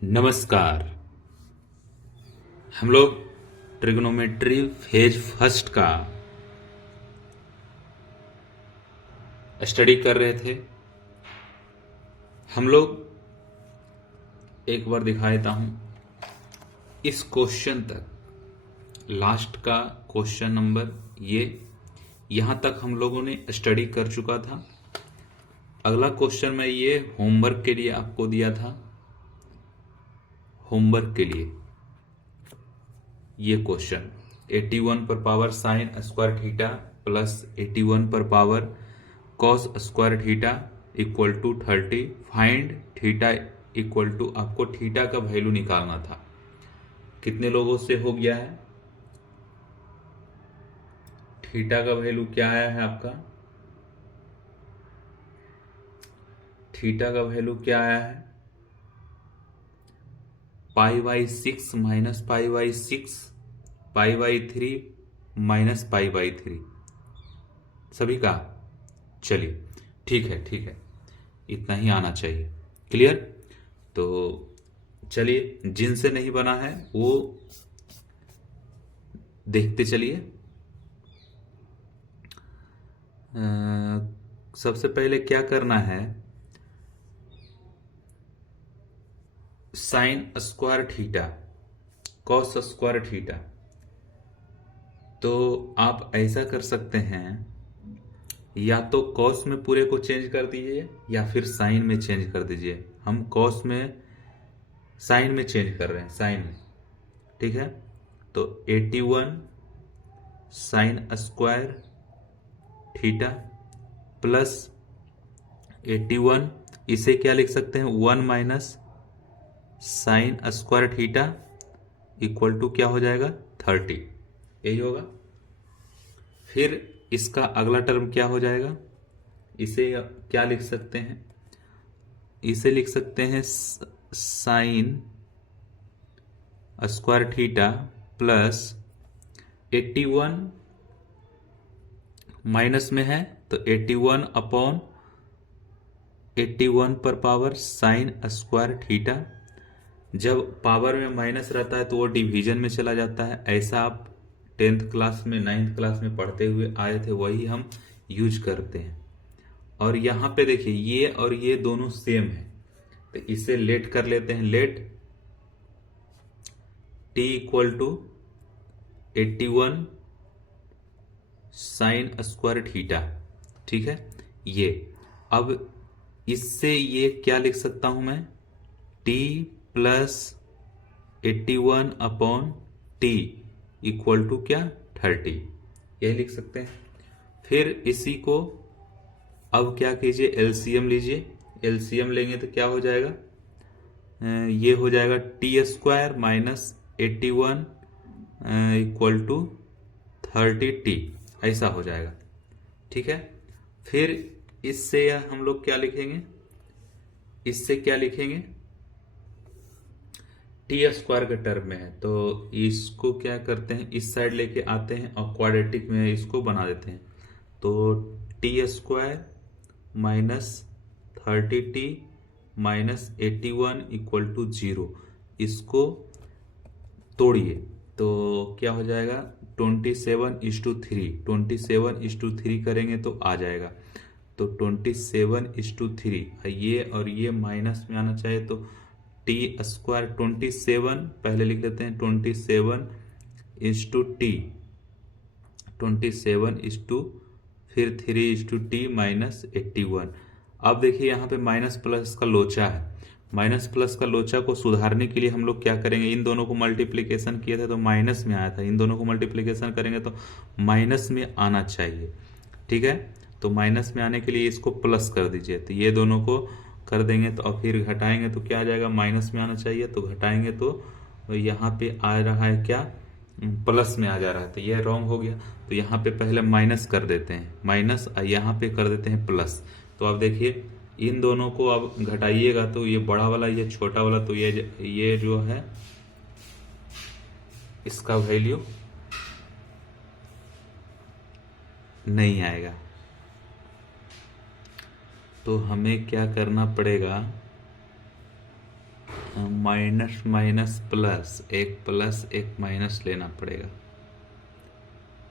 नमस्कार। हम लोग ट्रिग्नोमेट्री फेज फर्स्ट का स्टडी कर रहे थे। हम लोग एक बार दिखा देता हूं इस क्वेश्चन तक, लास्ट का क्वेश्चन नंबर ये यहां तक हम लोगों ने स्टडी कर चुका था। अगला क्वेश्चन मैं ये होमवर्क के लिए आपको दिया था। होमवर्क के लिए ये क्वेश्चन 81 पर power sine square theta plus 81 पर power cos square theta equal to 30। Find theta equal to, आपको थीटा का वैल्यू निकालना था। कितने लोगों से हो गया है? थीटा का वैल्यू क्या आया है आपका? थीटा का वैल्यू क्या आया है? Pi by 6 minus pi by 6, pi by 3 minus pi by 3। सभी का? चलिए ठीक है, ठीक है, इतना ही आना चाहिए। क्लियर? तो चलिए, जिनसे नहीं बना है वो देखते चलिए। सबसे पहले क्या करना है, sign square theta cos square theta, तो आप ऐसा कर सकते हैं, या तो कॉस में पूरे को चेंज कर दीजिए या फिर साइन में चेंज कर दीजिए। हम कॉस में साइन में चेंज कर रहे हैं, साइन में। ठीक है, तो 81 साइन स्क्वायर थीटा प्लस 81, इसे क्या लिख सकते हैं, 1 minus sine square theta equal to क्या हो जाएगा, 30। यही होगा। फिर इसका अगला टर्म क्या हो जाएगा, इसे क्या लिख सकते हैं, इसे लिख सकते हैं sign square theta plus 81 minus में है तो 81 अपॉन 81 पर पावर साइन स्क्वायर थीटा। जब पावर में माइनस रहता है तो वो डिवीजन में चला जाता है। ऐसा आप 10th क्लास में 9th क्लास में पढ़ते हुए आए थे, वही हम यूज करते हैं। और यहां पे देखिए, ये और ये दोनों सेम है, तो इसे लेट कर लेते हैं। Let t equal to 81 sine square theta. ठीक है, ये अब इससे ये क्या लिख सकता हूं मैं, t प्लस 81 अपॉन टी इक्वल टू क्या, 30। यही लिख सकते हैं। फिर इसी को अब क्या कीजिए, एलसीएम लीजिए। एलसीएम लेंगे तो क्या हो जाएगा, ये हो जाएगा t square minus 81 equal to 30t, ऐसा हो जाएगा। ठीक है, फिर इससे हम लोग क्या लिखेंगे, इससे क्या लिखेंगे, टी स्क्वायर के टर्म में है तो इसको क्या करते हैं, इस साइड लेके आते हैं और क्वाड्रेटिक में इसको बना देते हैं। तो t square minus 30t minus 81 equal to 0, इसको तोड़िए तो क्या हो जाएगा, 27:3। 27:3 करेंगे तो आ जाएगा, तो 27:3, ये और ये माइनस में आना चाहिए, तो टी स्क्वायर 27 पहले लिख लेते हैं, 27:t, 27 फिर 3:t माइनस 81। अब देखिए यहाँ पे माइनस प्लस का लोचा है। माइनस प्लस का लोचा को सुधारने के लिए हम लोग क्या करेंगे, इन दोनों को मल्टीप्लीकेशन किए थे तो माइनस में आया था, इन दोनों को मल्टीप्लीकेशन करेंगे तो माइनस में आना चाहिए। ठीक है, तो माइनस में आने के लिए इसको प्लस कर दीजिए, तो ये दोनों को कर देंगे तो और फिर घटाएंगे तो क्या आ जाएगा, माइनस में आना चाहिए, तो घटाएंगे तो यहाँ पे आ रहा है क्या, प्लस में आ जा रहा है, तो ये रॉन्ग हो गया। तो यहाँ पे पहले माइनस कर देते हैं, माइनस, यहाँ पे कर देते हैं प्लस। तो अब देखिए इन दोनों को अब घटाइएगा तो ये बड़ा वाला, ये छोटा वाला, तो ये जो है इसका वैल्यू नहीं आएगा। तो हमें क्या करना पड़ेगा, माइनस माइनस प्लस, एक प्लस एक माइनस लेना पड़ेगा,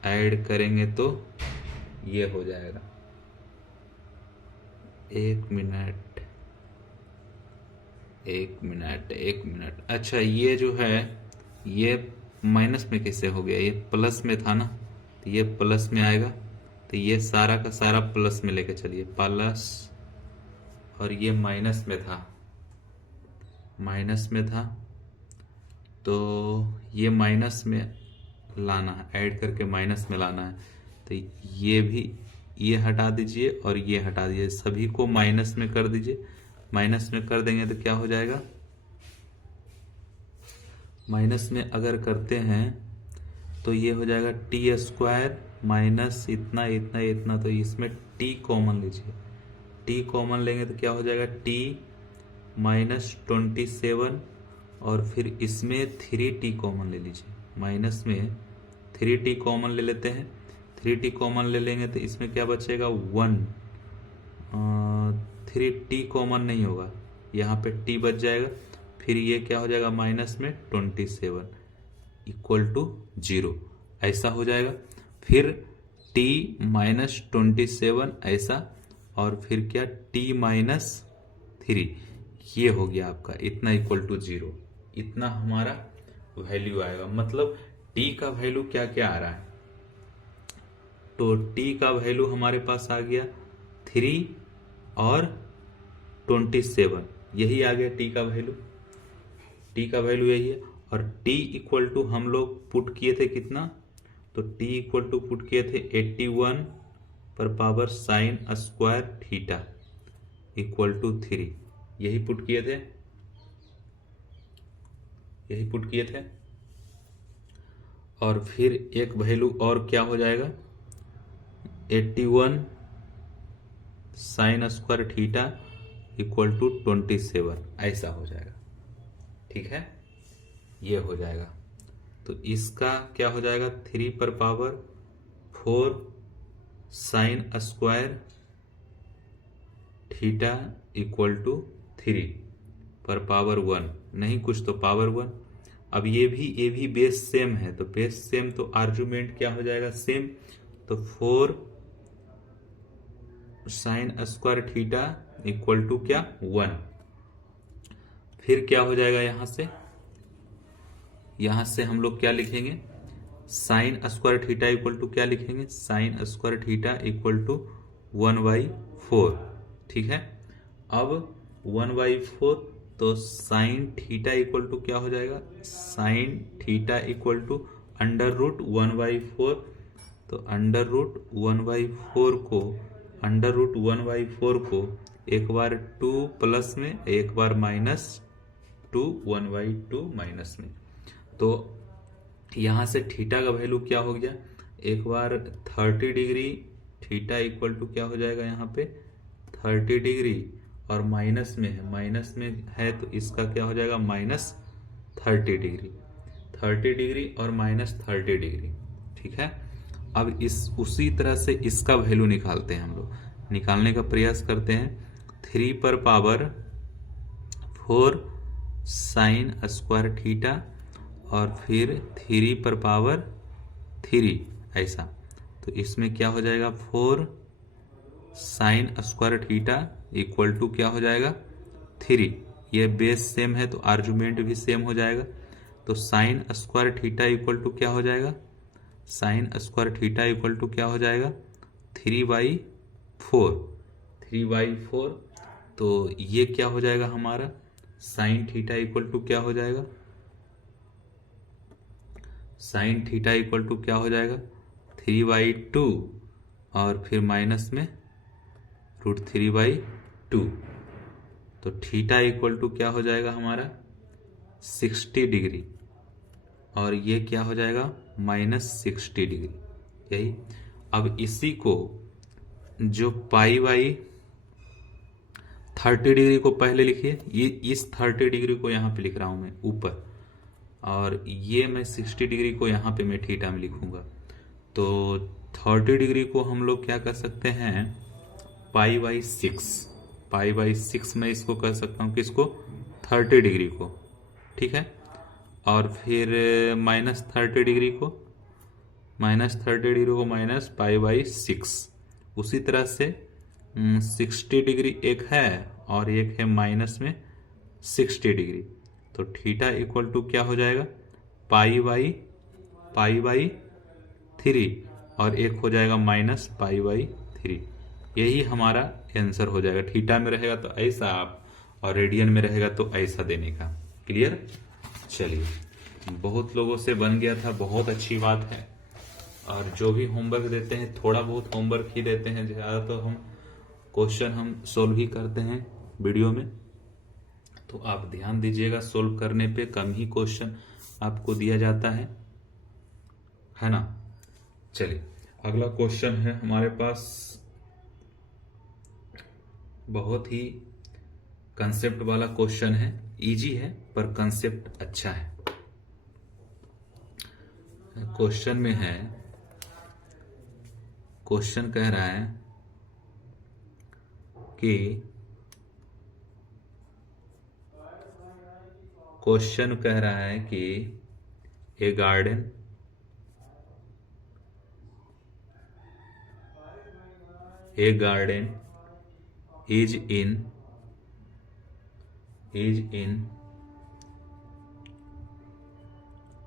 ऐड करेंगे तो ये हो जाएगा। एक मिनट एक मिनट एक मिनट, अच्छा ये जो है ये माइनस में कैसे हो गया, ये प्लस में था ना, तो ये प्लस में आएगा, तो ये सारा का सारा प्लस में लेके चलिए, प्लस, और ये माइनस में था, माइनस में था, तो ये माइनस में लाना है, ऐड करके माइनस में लाना है, तो ये भी, ये हटा दीजिए और ये हटा दीजिए, सभी को माइनस में कर दीजिए। माइनस में कर देंगे तो क्या हो जाएगा, माइनस में अगर करते हैं तो ये हो जाएगा टी स्क्वायर माइनस इतना इतना इतना, तो इसमें टी कॉमन लीजिए, टी कॉमन लेंगे तो क्या हो जाएगा टी माइनस 27, और फिर इसमें 3t कॉमन ले लीजिए, माइनस में 3t कॉमन ले लेते हैं, 3t कॉमन ले लेंगे तो इसमें क्या बचेगा 1, 3t कॉमन नहीं होगा, यहाँ पे t बच जाएगा, फिर ये क्या हो जाएगा माइनस में 27 इक्वल टू 0, ऐसा हो जाएगा। फिर t माइनस 27 ऐसा, और फिर क्या t माइनस 3, ये हो गया आपका इतना इक्वल टू 0, इतना हमारा वैल्यू आएगा। मतलब t का वैल्यू क्या क्या आ रहा है, तो t का वैल्यू हमारे पास आ गया 3 और 27, यही आ गया t का वैल्यू, t का वैल्यू यही है। और t इक्वल टू हम लोग पुट किए थे कितना, तो t इक्वल टू पुट किए थे 81 पर power sine square theta equal to 3, यही पुट किए थे, यही पुट किए थे। और फिर एक वैल्यू और क्या हो जाएगा, 81 sine square theta equal to 27, ऐसा हो जाएगा, ठीक है, ये हो जाएगा। तो इसका क्या हो जाएगा 3 पर power 4 sine square theta equal to 3 पर पावर 1, नहीं कुछ तो पावर 1। अब ये भी बेस सेम है, तो बेस सेम तो आर्गुमेंट क्या हो जाएगा सेम, तो 4 sine square theta equal to क्या 1। फिर क्या हो जाएगा यहां से हम लोग क्या लिखेंगे, sine square theta equal to क्या लिखेंगे, sine square theta equal to 1/4, ठीक है। अब 1/4, तो साइन थीटा इक्वल टू क्या हो जाएगा, sine theta equal to under root 1/4, तो अंडर रूट 1/4 को एक बार 2 प्लस में, एक बार माइनस 2, 1/2 माइनस में, तो यहां से थीटा का वैल्यू क्या हो गया, एक बार 30 डिग्री थीटा इक्वल टू क्या हो जाएगा यहाँ पे 30 डिग्री, और माइनस में है तो इसका क्या हो जाएगा माइनस 30 डिग्री, 30 डिग्री और माइनस 30 डिग्री, ठीक है। अब उसी तरह से इसका वैल्यू निकालते हैं, हम लोग निकालने का प्रयास करते हैं। 3 पर पावर 4 साइन स्क्वायर थीटा, और फिर 3 पर पावर 3 ऐसा, तो इसमें क्या हो जाएगा 4 sine square theta equal to क्या हो जाएगा 3, ये बेस सेम है तो आर्गुमेंट भी सेम हो जाएगा, तो sine square theta equal to क्या हो जाएगा, sine square theta equal to क्या हो जाएगा 3/4, तो ये क्या हो जाएगा हमारा साइन थीटा इक्वल टू क्या हो जाएगा, साइन थीटा इक्वल टू क्या हो जाएगा 3/2, और फिर माइनस में √3/2, तो थीटा इक्वल टू क्या हो जाएगा हमारा 60 डिग्री, और ये क्या हो जाएगा -60 डिग्री, यही। अब इसी को जो π/30 डिग्री को पहले लिखिए, ये इस 30 डिग्री को यहाँ पे लिख रहा हूं मैं ऊपर, और ये मैं 60 डिग्री को यहाँ पे मैं थीटा में लिखूंगा, तो 30 डिग्री को हम लोग क्या कर सकते हैं π/6 मैं इसको कर सकता हूँ, किसको 30 डिग्री को, ठीक है। और फिर -30 डिग्री को, -30 डिग्री को -π/6। उसी तरह से 60 डिग्री एक है और एक है माइनस में 60 डिग्री। तो थीटा इक्वल टू क्या हो जाएगा, π/3, और एक हो जाएगा -π/3। यही हमारा आंसर हो जाएगा। थीटा में रहेगा तो ऐसा आप, और रेडियन में रहेगा तो ऐसा देने का। क्लियर। चलिए, बहुत लोगों से बन गया था, बहुत अच्छी बात है। और जो भी होमवर्क देते हैं थोड़ा बहुत होमवर्क ही देते हैं, ज़्यादा तो हम क्वेश्चन हम सोल्व ही करते हैं वीडियो में। तो आप ध्यान दीजिएगा, सोल्व करने पे कम ही क्वेश्चन आपको दिया जाता है ना। चलिए, अगला क्वेश्चन है हमारे पास, बहुत ही कंसेप्ट वाला क्वेश्चन है। इजी है पर कंसेप्ट अच्छा है। क्वेश्चन में है, क्वेश्चन कह रहा है कि a garden is in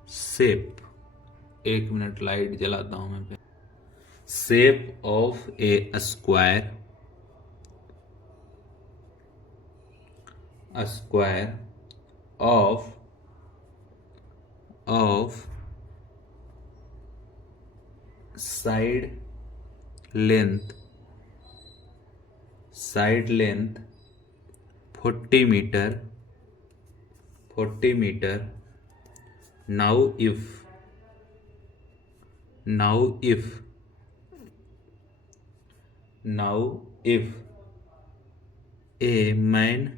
shape, 1 minute light जलाता हूं मैं, shape of a square of side length 40 metre. Now if a man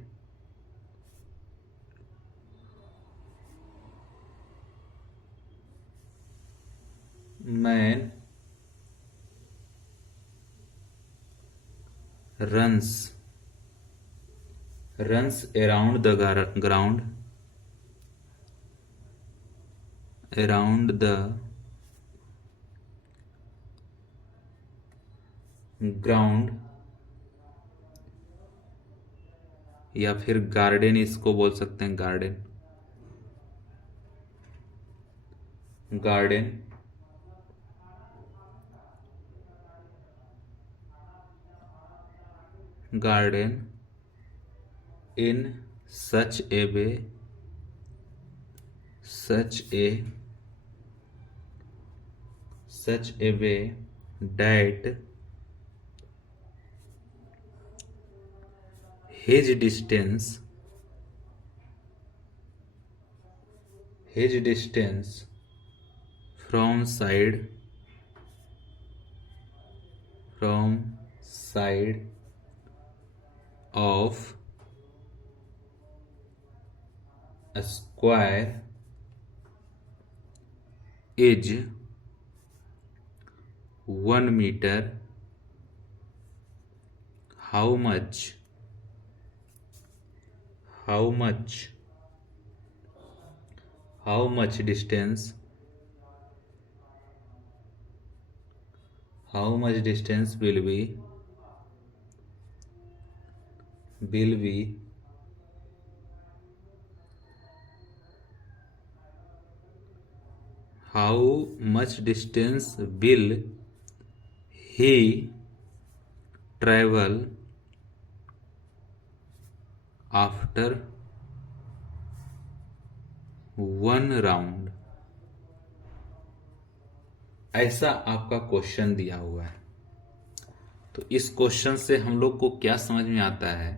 runs around the ground या फिर गार्डन, इसको बोल सकते हैं garden in such a way that his distance from side of a square is 1 meter. How much distance will be how much distance will he travel after 1 round. ऐसा आपका question दिया हुआ है। तो इस क्वेश्चन से हम लोग को क्या समझ में आता है,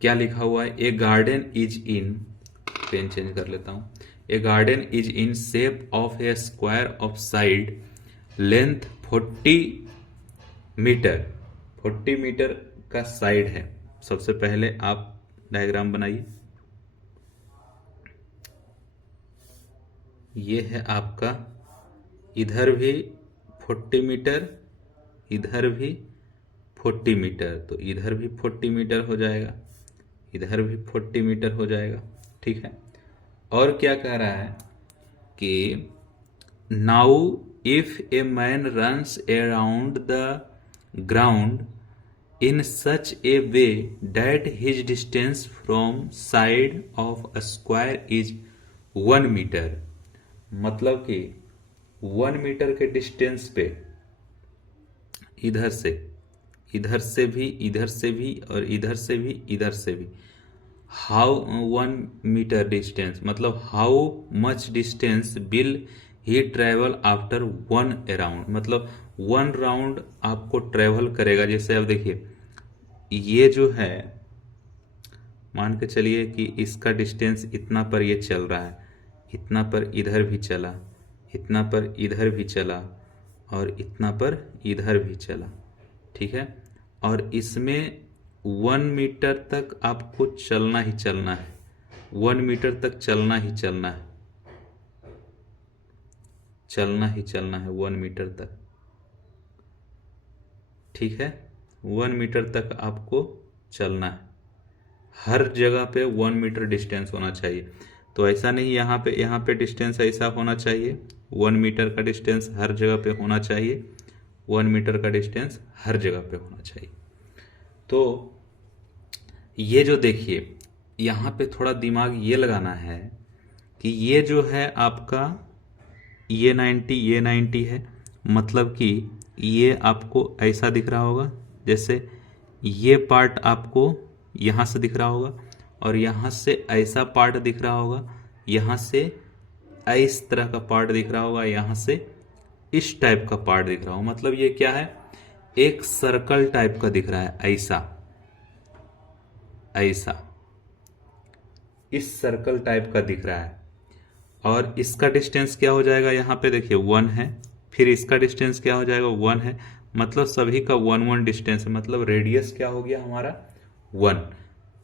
क्या लिखा हुआ है, a garden is in, pen change कर लेता हूं, a garden is in shape of a square of side length 40 metre का साइड है। सबसे पहले आप डायग्राम बनाइए। ये है आपका, इधर भी 40 मीटर, इधर भी 40 मीटर, तो इधर भी 40 मीटर हो जाएगा, इधर भी 40 मीटर हो जाएगा। ठीक है, और क्या कह रहा है कि now if a man runs around the ground in such a way that his distance from side of a square is 1 metre, मतलब कि 1 मीटर के डिस्टेंस पे इधर से भी, इधर से भी और इधर से भी, इधर से भी, हाउ 1 मीटर डिस्टेंस मतलब how much distance will he travel after 1 around, मतलब 1 राउंड आपको ट्रेवल करेगा। जैसे अब देखिए ये जो है, मान के चलिए कि इसका डिस्टेंस इतना पर ये चल रहा है, इतना पर इधर भी चला, इतना पर इधर भी चला और इतना पर इधर भी चला। ठीक है, और इसमें 1 मीटर तक आपको चलना ही चलना है, 1 मीटर तक चलना ही चलना है, चलना ही चलना है 1 मीटर तक। ठीक है, 1 मीटर तक आपको चलना है, हर जगह पे 1 मीटर डिस्टेंस होना चाहिए। तो ऐसा नहीं यहाँ पे डिस्टेंस ऐसा होना चाहिए, 1 मीटर का डिस्टेंस हर जगह पे होना चाहिए, 1 मीटर का डिस्टेंस हर जगह पे होना चाहिए। तो ये जो देखिए, यहाँ पे थोड़ा दिमाग ये लगाना है कि ये जो है आपका ये 90 है, मतलब कि ये आपको ऐसा दिख रहा होगा, जैसे ये पार्ट आपको यहाँ से दिख रहा होगा और यहाँ से ऐसा पार्ट दिख रहा होगा, यहाँ से इस तरह का पार्ट दिख रहा होगा, यहाँ से इस टाइप का पार्ट दिख रहा होगा। मतलब ये क्या है, एक सर्कल टाइप का दिख रहा है, ऐसा ऐसा इस सर्कल टाइप का दिख रहा है। और इसका डिस्टेंस क्या हो जाएगा, यहाँ पे देखिए 1 है, फिर इसका डिस्टेंस क्या हो जाएगा 1 है, मतलब सभी का 1 डिस्टेंस है, मतलब रेडियस क्या हो गया हमारा 1।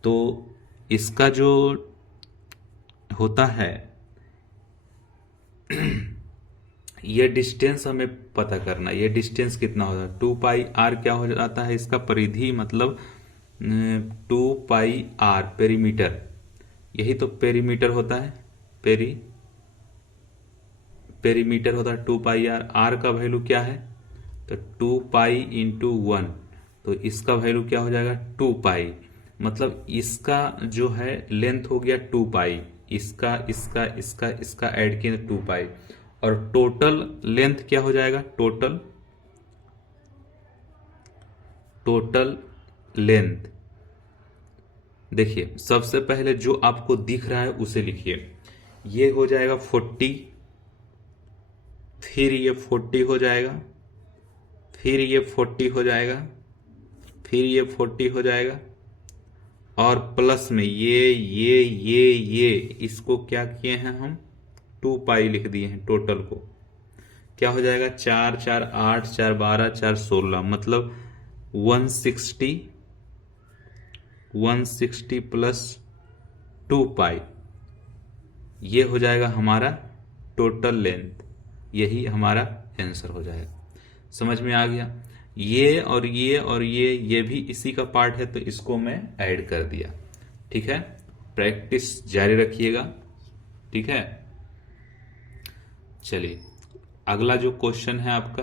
तो इसका जो होता है ये डिस्टेंस हमें पता करना, ये डिस्टेंस कितना होता है, 2 पाई आर क्या हो जाता है इसका परिधि, मतलब 2 पाई आर पेरीमीटर, यही तो पेरीमीटर होता है, पेरीमीटर होता है 2 पाई आर। आर का वैल्यू क्या है, तो 2 पाई इंटू 1, तो इसका वैल्यू क्या हो जाएगा 2 पाई, मतलब इसका जो है लेंथ हो गया 2 पाई, इसका ऐड किया 2 पाई, और टोटल लेंथ क्या हो जाएगा, टोटल लेंथ देखिए, सबसे पहले जो आपको दिख रहा है उसे लिखिए, ये हो जाएगा 40, फिर ये 40 हो जाएगा, फिर ये 40 हो जाएगा, फिर ये 40 हो जाएगा, और प्लस में ये इसको क्या किए हैं हम 2 पाई लिख दिए हैं, टोटल को क्या हो जाएगा 4 4 8 4 12 4 16, मतलब 160 प्लस 2 पाई, ये हो जाएगा हमारा टोटल लेंथ, यही हमारा आंसर हो जाएगा। समझ में आ गया, ये और ये भी इसी का पार्ट है, तो इसको मैं ऐड कर दिया। ठीक है, प्रैक्टिस जारी रखिएगा। ठीक है, चलिए अगला जो क्वेश्चन है आपका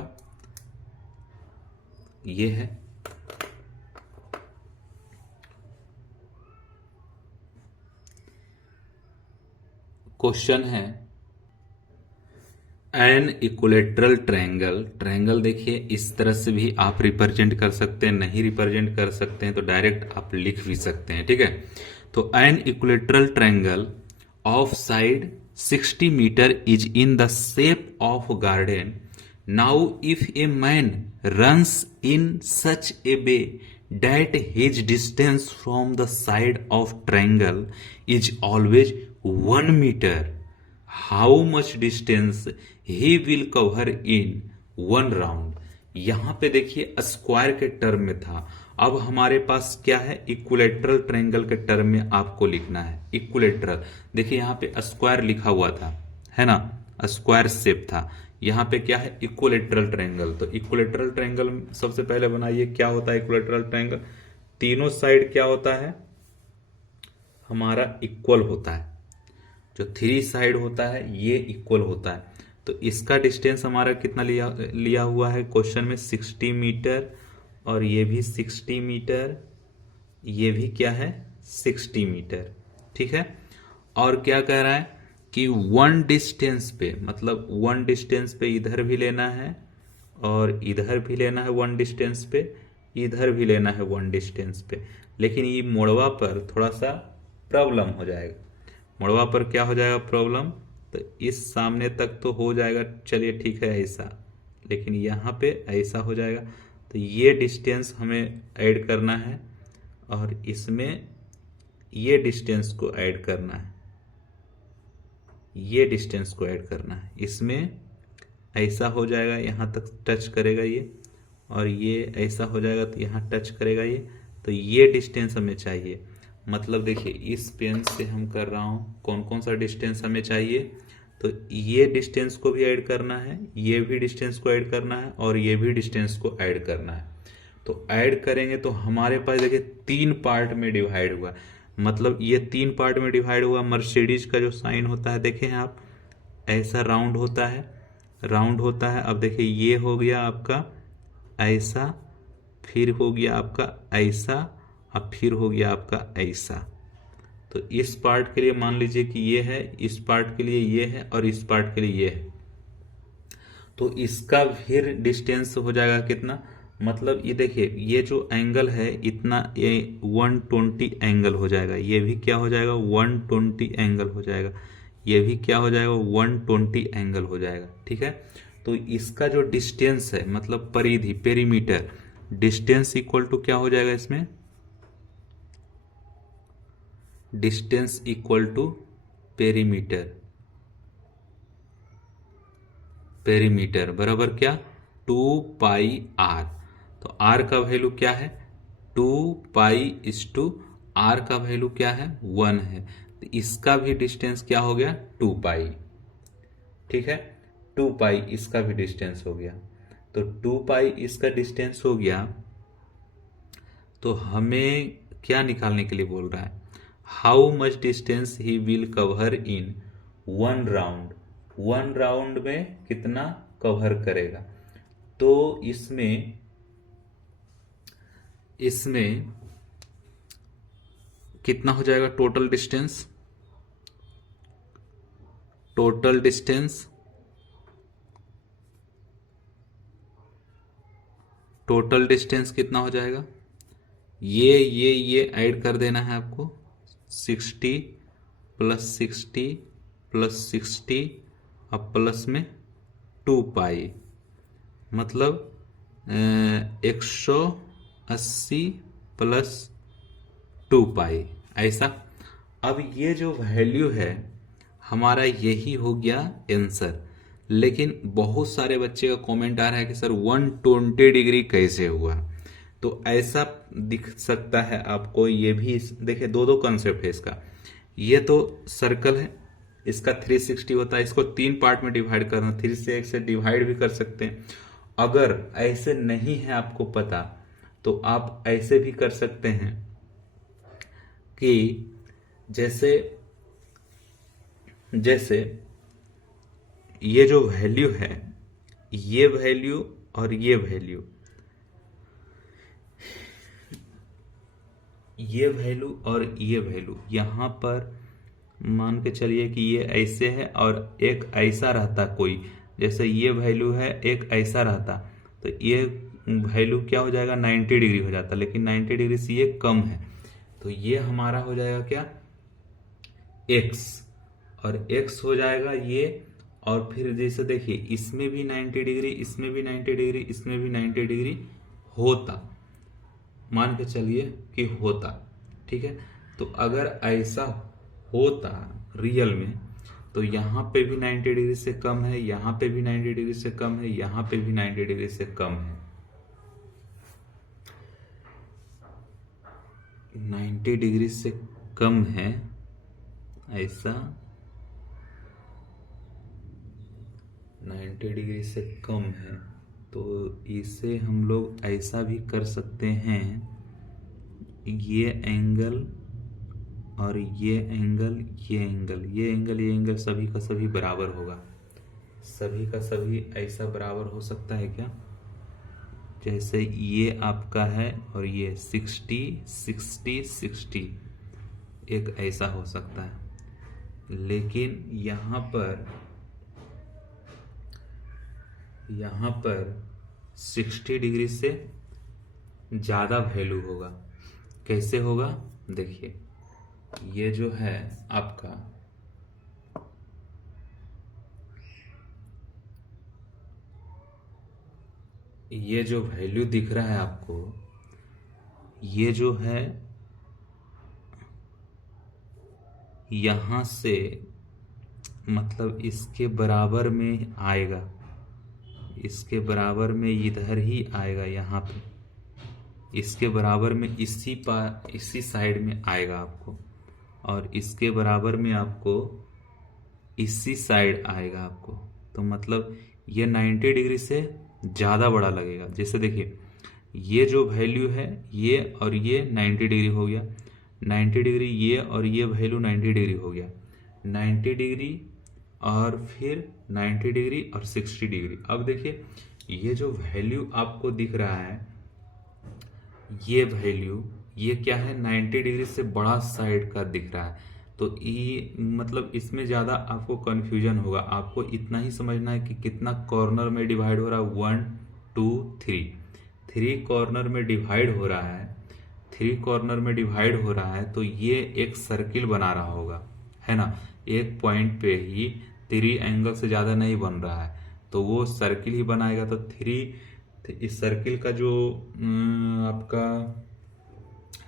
ये है, क्वेश्चन है एन इक्विलेटरल ट्रायंगल देखिए इस तरह से भी आप रिप्रेजेंट कर सकते हैं, नहीं रिप्रेजेंट कर सकते हैं तो डायरेक्ट आप लिख भी सकते हैं। ठीक है, तो an equilateral triangle of side 60 metre is in the shape of garden. Now if a man runs in such a way that his distance from the side of triangle is always 1 meter, how much distance he will cover in 1 round। यहां पे देखिए square के term में था, अब हमारे पास क्या है इक्विलेटरल ट्रायंगल के टर्म में आपको लिखना है। इक्विलेटरल देखिए यहां पे स्क्वायर लिखा हुआ था, है ना, स्क्वायर शेप था, यहां पे क्या है इक्विलेटरल ट्रायंगल। तो इक्विलेटरल ट्रायंगल सबसे पहले बनाइए, क्या होता है इक्विलेटरल ट्रायंगल, तीनों साइड क्या होता है हमारा इक्वल होता है, जो 3 साइड होता है ये इक्वल होता है। तो इसका डिस्टेंस हमारा कितना लिया हुआ है क्वेश्चन में, 60 मीटर, और ये भी 60 मीटर, ये भी क्या है 60 मीटर, ठीक है। और क्या कह रहा है कि वन डिस्टेंस पे, मतलब वन डिस्टेंस पे इधर भी लेना है और इधर भी लेना है वन डिस्टेंस पे, इधर भी लेना है वन डिस्टेंस पे, लेकिन ये मोड़वा पर थोड़ा सा प्रॉब्लम हो जाएगा। मोड़वा पर क्या हो जाएगा प्रॉब्लम, तो इस सामने तक तो हो जाएगा, चलिए ठीक है ऐसा, लेकिन यहाँ पे ऐसा हो जाएगा। तो ये डिस्टेंस हमें ऐड करना है और इसमें ये डिस्टेंस को ऐड करना है, ये डिस्टेंस को ऐड करना है। इसमें ऐसा हो जाएगा, यहाँ तक टच करेगा ये, और ये ऐसा हो जाएगा तो यहाँ टच करेगा ये। तो ये डिस्टेंस हमें चाहिए, मतलब देखिए इस पेन से हम कर रहा हूँ, कौन कौन सा डिस्टेंस हमें चाहिए, तो ये डिस्टेंस को भी ऐड करना है, ये भी डिस्टेंस को ऐड करना है, और ये भी डिस्टेंस को ऐड करना है। तो ऐड करेंगे तो हमारे पास देखिए 3 पार्ट में डिवाइड हुआ, मतलब ये 3 पार्ट में डिवाइड हुआ। मर्सिडीज का जो साइन होता है देखें आप, ऐसा राउंड होता है, राउंड होता है। अब देखिए ये हो गया आपका ऐसा, फिर हो गया आपका ऐसा, अब फिर हो गया आपका ऐसा। तो इस पार्ट के लिए मान लीजिए कि ये है, इस पार्ट के लिए ये है, और इस पार्ट के लिए ये है। तो इसका फिर डिस्टेंस हो जाएगा कितना, मतलब ये देखिए ये जो एंगल है इतना, ये 120 एंगल हो जाएगा, ये भी क्या हो जाएगा 120 एंगल हो जाएगा, ये भी क्या हो जाएगा 120 एंगल हो जाएगा, ठीक है। तो इसका जो डिस्टेंस है, मतलब परिधि, पेरीमीटर, डिस्टेंस इक्वल टू क्या हो जाएगा इसमें, distance equal to perimeter, perimeter बराबर क्या 2 पाई आर। तो आर का वैल्यू क्या है 2 पाई इस टू आर का वैल्यू क्या है 1 है। तो इसका भी डिस्टेंस क्या हो गया 2 पाई, ठीक है, 2 पाई इसका भी डिस्टेंस हो गया। तो 2 पाई इसका डिस्टेंस हो गया। तो हमें क्या निकालने के लिए बोल रहा है, how much distance he will cover in 1 round, 1 round में कितना कवर करेगा। तो इसमें कितना हो जाएगा total distance, total distance, total distance कितना हो जाएगा, ये ऐड कर देना है आपको, 60 प्लस 60 प्लस 60 अब प्लस में 2 पाई, मतलब 180 प्लस 2 पाई ऐसा। अब ये जो वैल्यू है हमारा यही हो गया आंसर। लेकिन बहुत सारे बच्चे का कमेंट आ रहा है कि सर 120 डिग्री कैसे हुआ। तो ऐसा दिख सकता है आपको, ये भी देखिए दो कंसेप्ट है इसका। ये तो सर्कल है, इसका 360 होता है, इसको 3 पार्ट में डिवाइड करना, 3 से 1 से डिवाइड भी कर सकते हैं। अगर ऐसे नहीं है आपको पता तो आप ऐसे भी कर सकते हैं कि जैसे ये जो वैल्यू है, ये वैल्यू और ये वैल्यू, ये वैल्यू और ये वैल्यू, यहां पर मान के चलिए कि ये ऐसे है और एक ऐसा रहता, कोई जैसे ये वैल्यू है एक ऐसा रहता, तो ये वैल्यू क्या हो जाएगा 90 डिग्री हो जाता, लेकिन 90 डिग्री से ये कम है। तो ये हमारा हो जाएगा क्या x, और x हो जाएगा ये। और फिर जैसे देखिए इसमें भी 90 डिग्री, इसमें भी 90 डिग्री, इसमें भी 90 डिग्री होता, मान के चलिए कि होता, ठीक है। तो अगर ऐसा होता रियल में तो यहाँ पे भी 90 डिग्री से कम है, यहाँ पे भी 90 डिग्री से कम है, यहाँ पे भी 90 डिग्री से कम है, 90 डिग्री से कम है ऐसा, 90 डिग्री से कम है। तो इसे हम लोग ऐसा भी कर सकते हैं, ये एंगल और ये एंगल, ये एंगल, ये एंगल, ये एंगल सभी का सभी बराबर होगा। सभी का सभी ऐसा बराबर हो सकता है क्या? जैसे ये आपका है और ये 60 60 60, एक ऐसा हो सकता है। लेकिन यहाँ पर 60 डिग्री से ज़्यादा वैल्यू होगा। कैसे होगा? देखिए, ये जो है आपका, ये जो वैल्यू दिख रहा है आपको, ये जो है यहाँ से मतलब इसके बराबर में आएगा, इसके बराबर में इधर ही आएगा, यहाँ पे इसके बराबर में इसी साइड में आएगा आपको, और इसके बराबर में आपको इसी साइड आएगा आपको। तो मतलब ये 90 डिग्री से ज़्यादा बड़ा लगेगा। जैसे देखिए, ये जो वैल्यू है ये और ये 90 डिग्री हो गया, 90 डिग्री ये और ये वैल्यू 90 डिग्री हो गया, 90 डिग्री और फिर 90 डिग्री और 60 डिग्री। अब देखिए, ये जो वैल्यू आपको दिख रहा है, ये वैल्यू, ये क्या है, 90 डिग्री से बड़ा साइड का दिख रहा है। तो ये मतलब इसमें ज़्यादा आपको कन्फ्यूजन होगा। आपको इतना ही समझना है कि कितना कॉर्नर में डिवाइड हो रहा है, 1 2 3, 3 कॉर्नर में डिवाइड हो रहा है, 3 कॉर्नर में डिवाइड हो रहा है। तो ये एक सर्किल बना रहा होगा, है ना। एक पॉइंट पे ही 3 एंगल से ज़्यादा नहीं बन रहा है, तो वो सर्किल ही बनाएगा। तो 3, इस सर्किल का जो आपका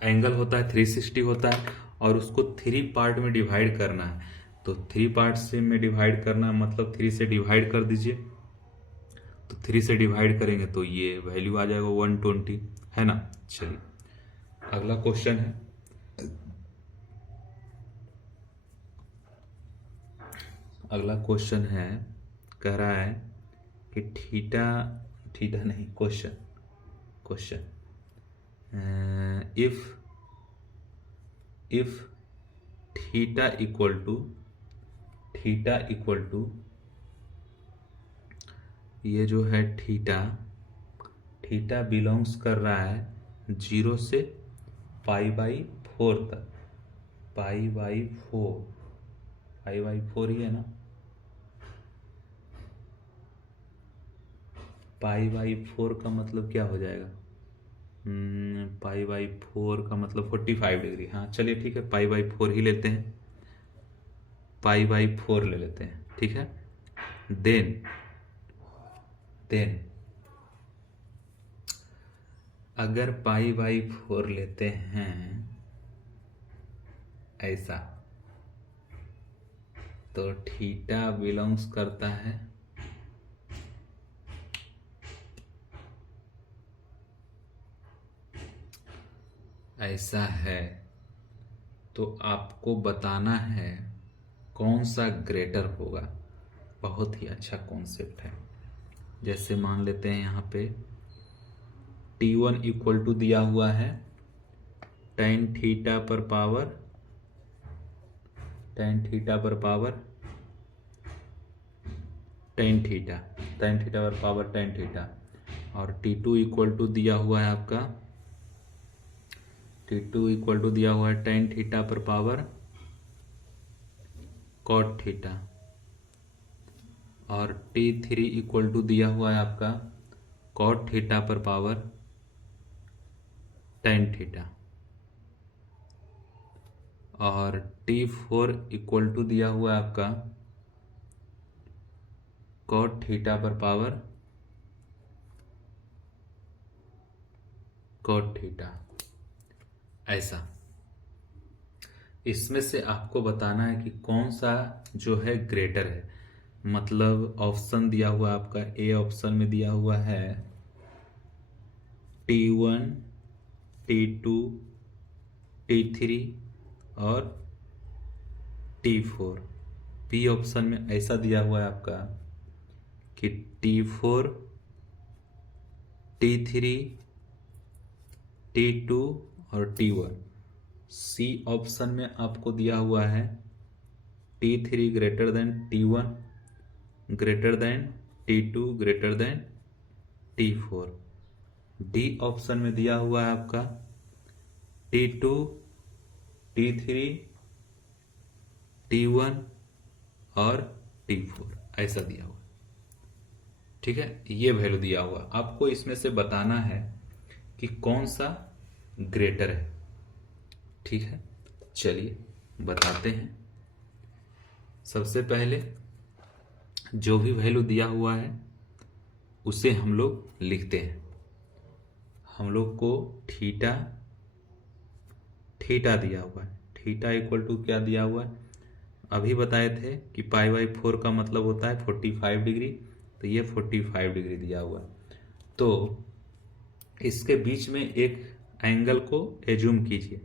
एंगल होता है 360 होता है, और उसको 3 पार्ट में डिवाइड करना है। तो 3 पार्ट से में डिवाइड करना मतलब 3 से डिवाइड कर दीजिए। तो 3 से डिवाइड करेंगे तो ये वैल्यू आ जाएगा 120, है ना। चलिए, अगला क्वेश्चन है। अगला क्वेश्चन है, कह रहा है कि थीटा, थीटा नहीं, question, question if theta equal to ये जो है थीटा, थीटा बिलोंग्स कर रहा है 0 से π/4 तक, π/4, π/4 ही है ना, π/4 का मतलब क्या हो जाएगा? π/4 का मतलब 45 डिग्री। हाँ चलिए ठीक है, π/4 ही लेते हैं, π/4 ले लेते हैं, ठीक है। देन अगर π/4 लेते हैं ऐसा, तो थीटा बिलोंग्स करता है ऐसा है। तो आपको बताना है कौन सा ग्रेटर होगा। बहुत ही अच्छा कॉन्सेप्ट है। जैसे मान लेते हैं यहाँ पे T1 इक्वल टू दिया हुआ है tan थीटा पर पावर, tan थीटा पर power tan theta, tan theta पर पावर tan थीटा, और T2 इक्वल टू दिया हुआ है आपका, T2 इक्वल टू दिया हुआ है tan थीटा पर पावर cot थीटा, और T3 इक्वल टू दिया हुआ है आपका cot थीटा पर पावर tan थीटा, और T4 इक्वल टू दिया हुआ है आपका cot थीटा पर पावर cot थीटा। ऐसा, इसमें से आपको बताना है कि कौन सा जो है ग्रेटर है। मतलब ऑप्शन दिया हुआ है आपका, ए ऑप्शन में दिया हुआ है T1 T2 T3 और T4। बी ऑप्शन में ऐसा दिया हुआ है आपका कि T4 T3 T2 और T1। सी ऑप्शन में आपको दिया हुआ है T3 greater than T1 greater than T2 greater than T4। D option में दिया हुआ है आपका T2 T3 T1 और T4 ऐसा दिया हुआ। ठीक है, ये वैल्यू दिया हुआ, आपको इसमें से बताना है कि कौन सा ग्रेटर है। ठीक है, चलिए बताते हैं। सबसे पहले जो भी वैल्यू दिया हुआ है उसे हम लोग लिखते हैं। हम लोग को थीटा दिया हुआ है, थीटा इक्वल टू क्या दिया हुआ है, अभी बताए थे कि π/4 का मतलब होता है 45 डिग्री, तो ये 45 डिग्री दिया हुआ है। तो इसके बीच में एक एंगल को एज्यूम कीजिए,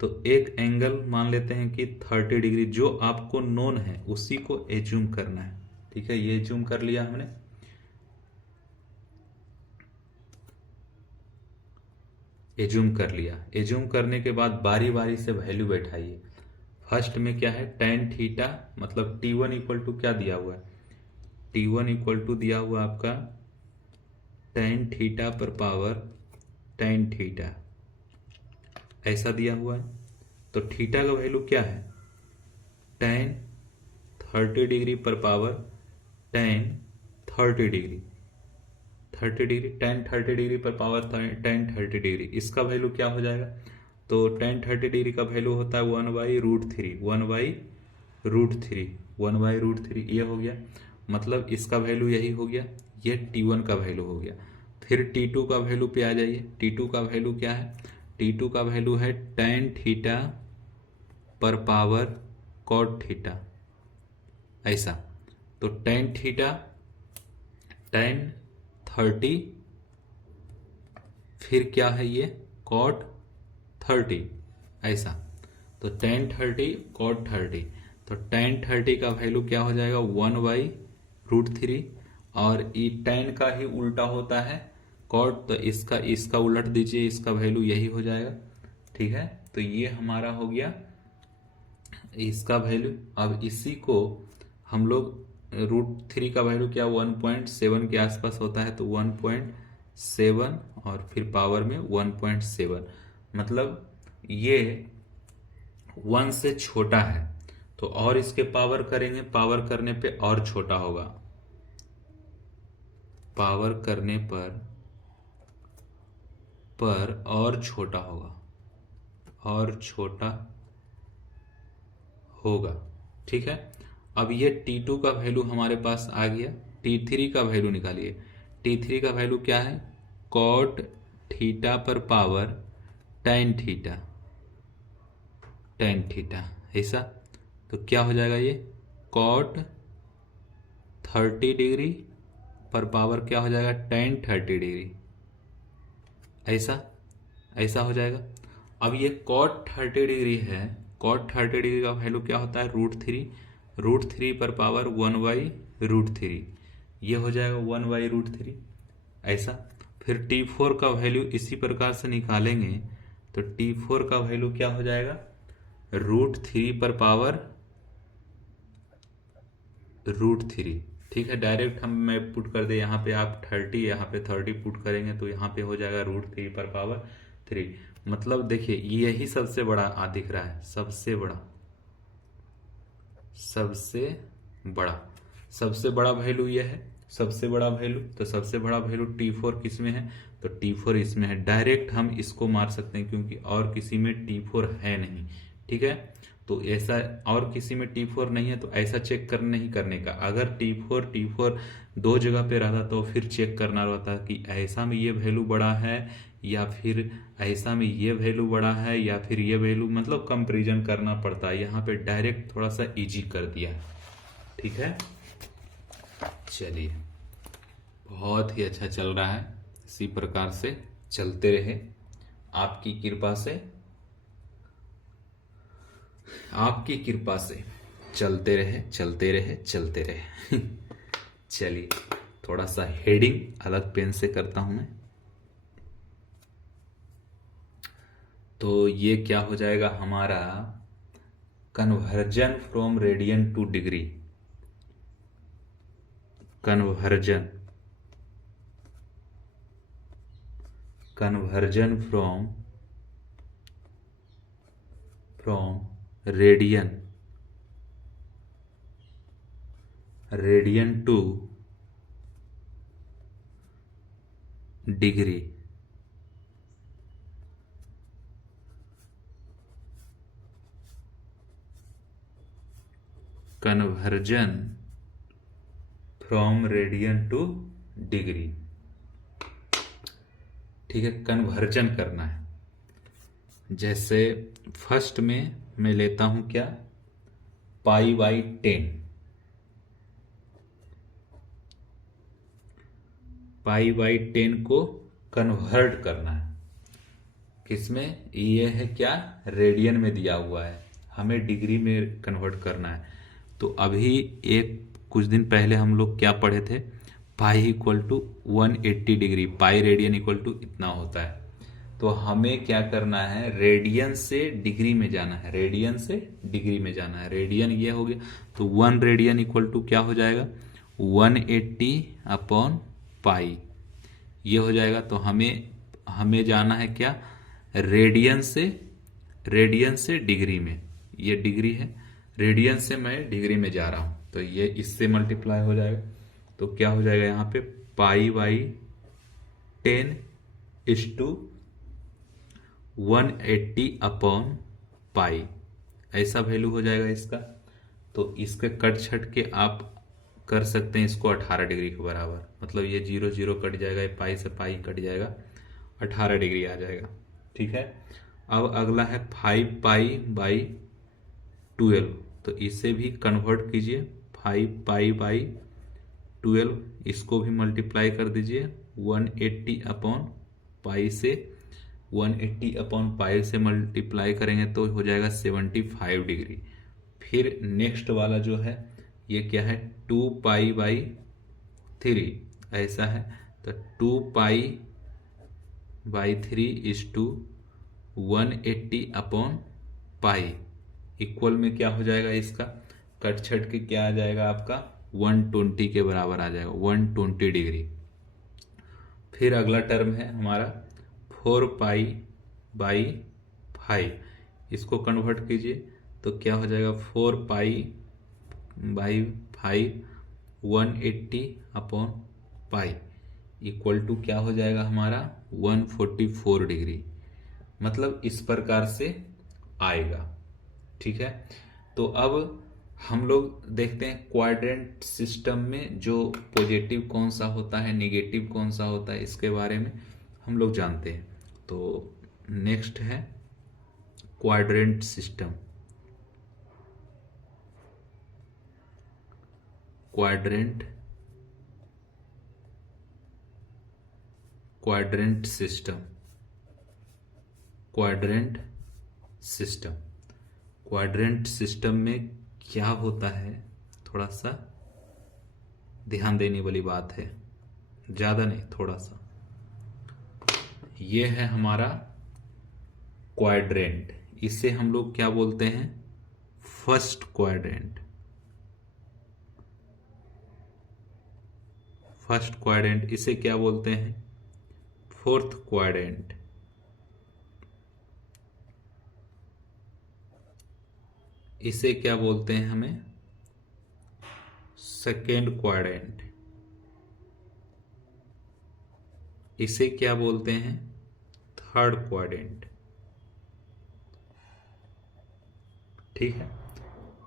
तो एक एंगल मान लेते हैं कि 30 डिग्री, जो आपको नोन है उसी को एज्यूम करना है। ठीक है, ये एज्यूम कर लिया हमने। एज्यूम कर लिया, एज्यूम करने के बाद बारी बारी से वैल्यू बैठाइए। फर्स्ट में क्या है, tan थीटा मतलब T1 इक्वल टू क्या दिया हुआ है, T1 इक्वल टू दिया हुआ आपका tan थीटा पर पावर tan थीटा, ऐसा दिया हुआ है। तो थीटा का वैल्यू क्या है, tan 30 डिग्री पर power tan 30 degree, 30 degree tan 30 degree पर पावर tan 30 डिग्री, इसका वैल्यू क्या हो जाएगा, तो tan 30 डिग्री का वैल्यू होता है 1/√3, 1/√3 ये हो गया, मतलब इसका वैल्यू यही हो गया, ये T1 का वैल्यू हो गया। फिर T2 का वैल्यू पे आ जाइए। T2 का वैल्यू क्या है, T2 का वैल्यू है tan थीटा पर पावर cot थीटा, ऐसा। तो tan थीटा tan 30, फिर क्या है ये cot 30, ऐसा। तो tan 30 cot 30, तो tan 30 का वैल्यू क्या हो जाएगा 1/√3, और ये tan का ही उल्टा होता है cot, तो इसका उलट दीजिए, इसका वैल्यू यही हो जाएगा। ठीक है, तो ये हमारा हो गया इसका वैल्यू। अब इसी को हम लोग √3 का वैल्यू क्या 1.7 के आसपास होता है, तो 1.7 और फिर पावर में 1.7, मतलब ये 1 से छोटा है, तो और इसके पावर करेंगे, पावर करने पे और छोटा होगा, पावर करने पर और छोटा होगा, और छोटा होगा। ठीक है, अब ये T2 का वैल्यू हमारे पास आ गया। T3 का वैल्यू निकालिए। T3 का वैल्यू क्या है, cot थीटा पर पावर tan थीटा, ऐसा। तो क्या हो जाएगा ये cot 30 डिग्री पर पावर क्या हो जाएगा tan 30 डिग्री, ऐसा हो जाएगा। अब ये cot 30 डिग्री है, cot 30 डिग्री का वैल्यू क्या होता है √3 पर पावर 1/√3, ये हो जाएगा 1/√3, ऐसा। फिर T4 का वैल्यू इसी प्रकार से निकालेंगे, तो T4 का वैल्यू क्या हो जाएगा √3 पर पावर √3। ठीक है, डायरेक्ट मैं पुट कर दे, यहाँ पे आप 30 यहाँ पे 30 पुट करेंगे, तो यहाँ पे हो जाएगा √3 पर पावर 3। मतलब देखिए यही सबसे बड़ा दिख रहा है, सबसे बड़ा वैल्यू ये है, सबसे बड़ा वैल्यू। तो सबसे बड़ा वैल्यू T4 किस में है, तो T4 इसमें है, डायरेक्ट हम इसको मार सकते हैं क्योंकि और किसी में T4 है नहीं। ठीक है, तो ऐसा और किसी में T4 नहीं है, तो ऐसा चेक नहीं करने का। अगर T4 दो जगह पे रहता तो फिर चेक करना रहता कि ऐसा में ये वैल्यू बड़ा है या फिर ऐसा में ये वैल्यू बड़ा है या फिर ये वैल्यू, मतलब कंपैरिजन करना पड़ता है। यहाँ पे डायरेक्ट थोड़ा सा इजी कर दिया। ठीक है, चलिए बहुत ही अच्छा चल रहा है, इसी प्रकार से चलते रहे, आपकी कृपा से चलते रहे। चलिए थोड़ा सा हेडिंग अलग पेन से करता हूं मैं। तो ये क्या हो जाएगा हमारा conversion from radian two degree. Conversion from radian two degree. Conversion from radian two degree. ठीक है, कन्वर्जन करना है। जैसे फर्स्ट में मैं लेता हूं क्या, π/10। π/10 को कन्वर्ट करना है किसमें, ये है क्या, रेडियन में दिया हुआ है, हमें डिग्री में कन्वर्ट करना है। तो अभी एक कुछ दिन पहले हम लोग क्या पढ़े थे, pi equal to 180 degree, pi radian equal to इतना होता है। तो हमें क्या करना है, रेडियन से डिग्री में जाना है, रेडियन से डिग्री में जाना है। रेडियन ये हो गया, तो 1 रेडियन इक्वल टू क्या हो जाएगा, 180/पाई, ये हो जाएगा। तो हमें जाना है क्या, रेडियन से डिग्री में, ये डिग्री है, रेडियन से मैं डिग्री में जा रहा हूं, तो ये इससे मल्टीप्लाई हो जाएगा। तो क्या हो जाएगा यहाँ पे, π/10 = 180/पाई, ऐसा वैल्यू हो जाएगा इसका। तो इसके कट छट के आप कर सकते हैं इसको 18 डिग्री के बराबर, मतलब ये 0 0 कट जाएगा, ये पाई से पाई कट जाएगा, 18 डिग्री आ जाएगा। ठीक है, अब अगला है 5π/12, तो इसे भी कन्वर्ट कीजिए, 5π/12, इसको भी मल्टीप्लाई कर दीजिए 180/पाई से, 180/पाई से मल्टीप्लाई करेंगे तो हो जाएगा 75 डिग्री। फिर नेक्स्ट वाला जो है ये क्या है, 2π/3, ऐसा है। तो 2π/3 = 180/पाई, इक्वल में क्या हो जाएगा, इसका कट छट के क्या आ जाएगा आपका, 120 के बराबर आ जाएगा, 120 डिग्री। फिर अगला टर्म है हमारा 4π/5, इसको कन्वर्ट कीजिए तो क्या हो जाएगा, 4π/5 180/पाई इक्वल टू क्या हो जाएगा हमारा, 144 डिग्री, मतलब इस प्रकार से आएगा। ठीक है, तो अब हम लोग देखते हैं क्वाड्रेंट सिस्टम में जो पॉजिटिव कौन सा होता है, निगेटिव कौन सा होता है, इसके बारे में हम लोग जानते हैं। तो नेक्स्ट है quadrant system. Quadrant system, quadrant system में क्या होता है, थोड़ा सा ध्यान देने वाली बात है, ज्यादा नहीं, थोड़ा सा। ये है हमारा क्वाड्रेंट, इसे हम लोग क्या बोलते हैं, फर्स्ट क्वाड्रेंट। इसे क्या बोलते हैं, फोर्थ क्वाड्रेंट। इसे क्या बोलते हैं हमें, सेकेंड क्वाड्रेंट। इसे क्या बोलते हैं, थर्ड क्वाड्रेंट। ठीक है,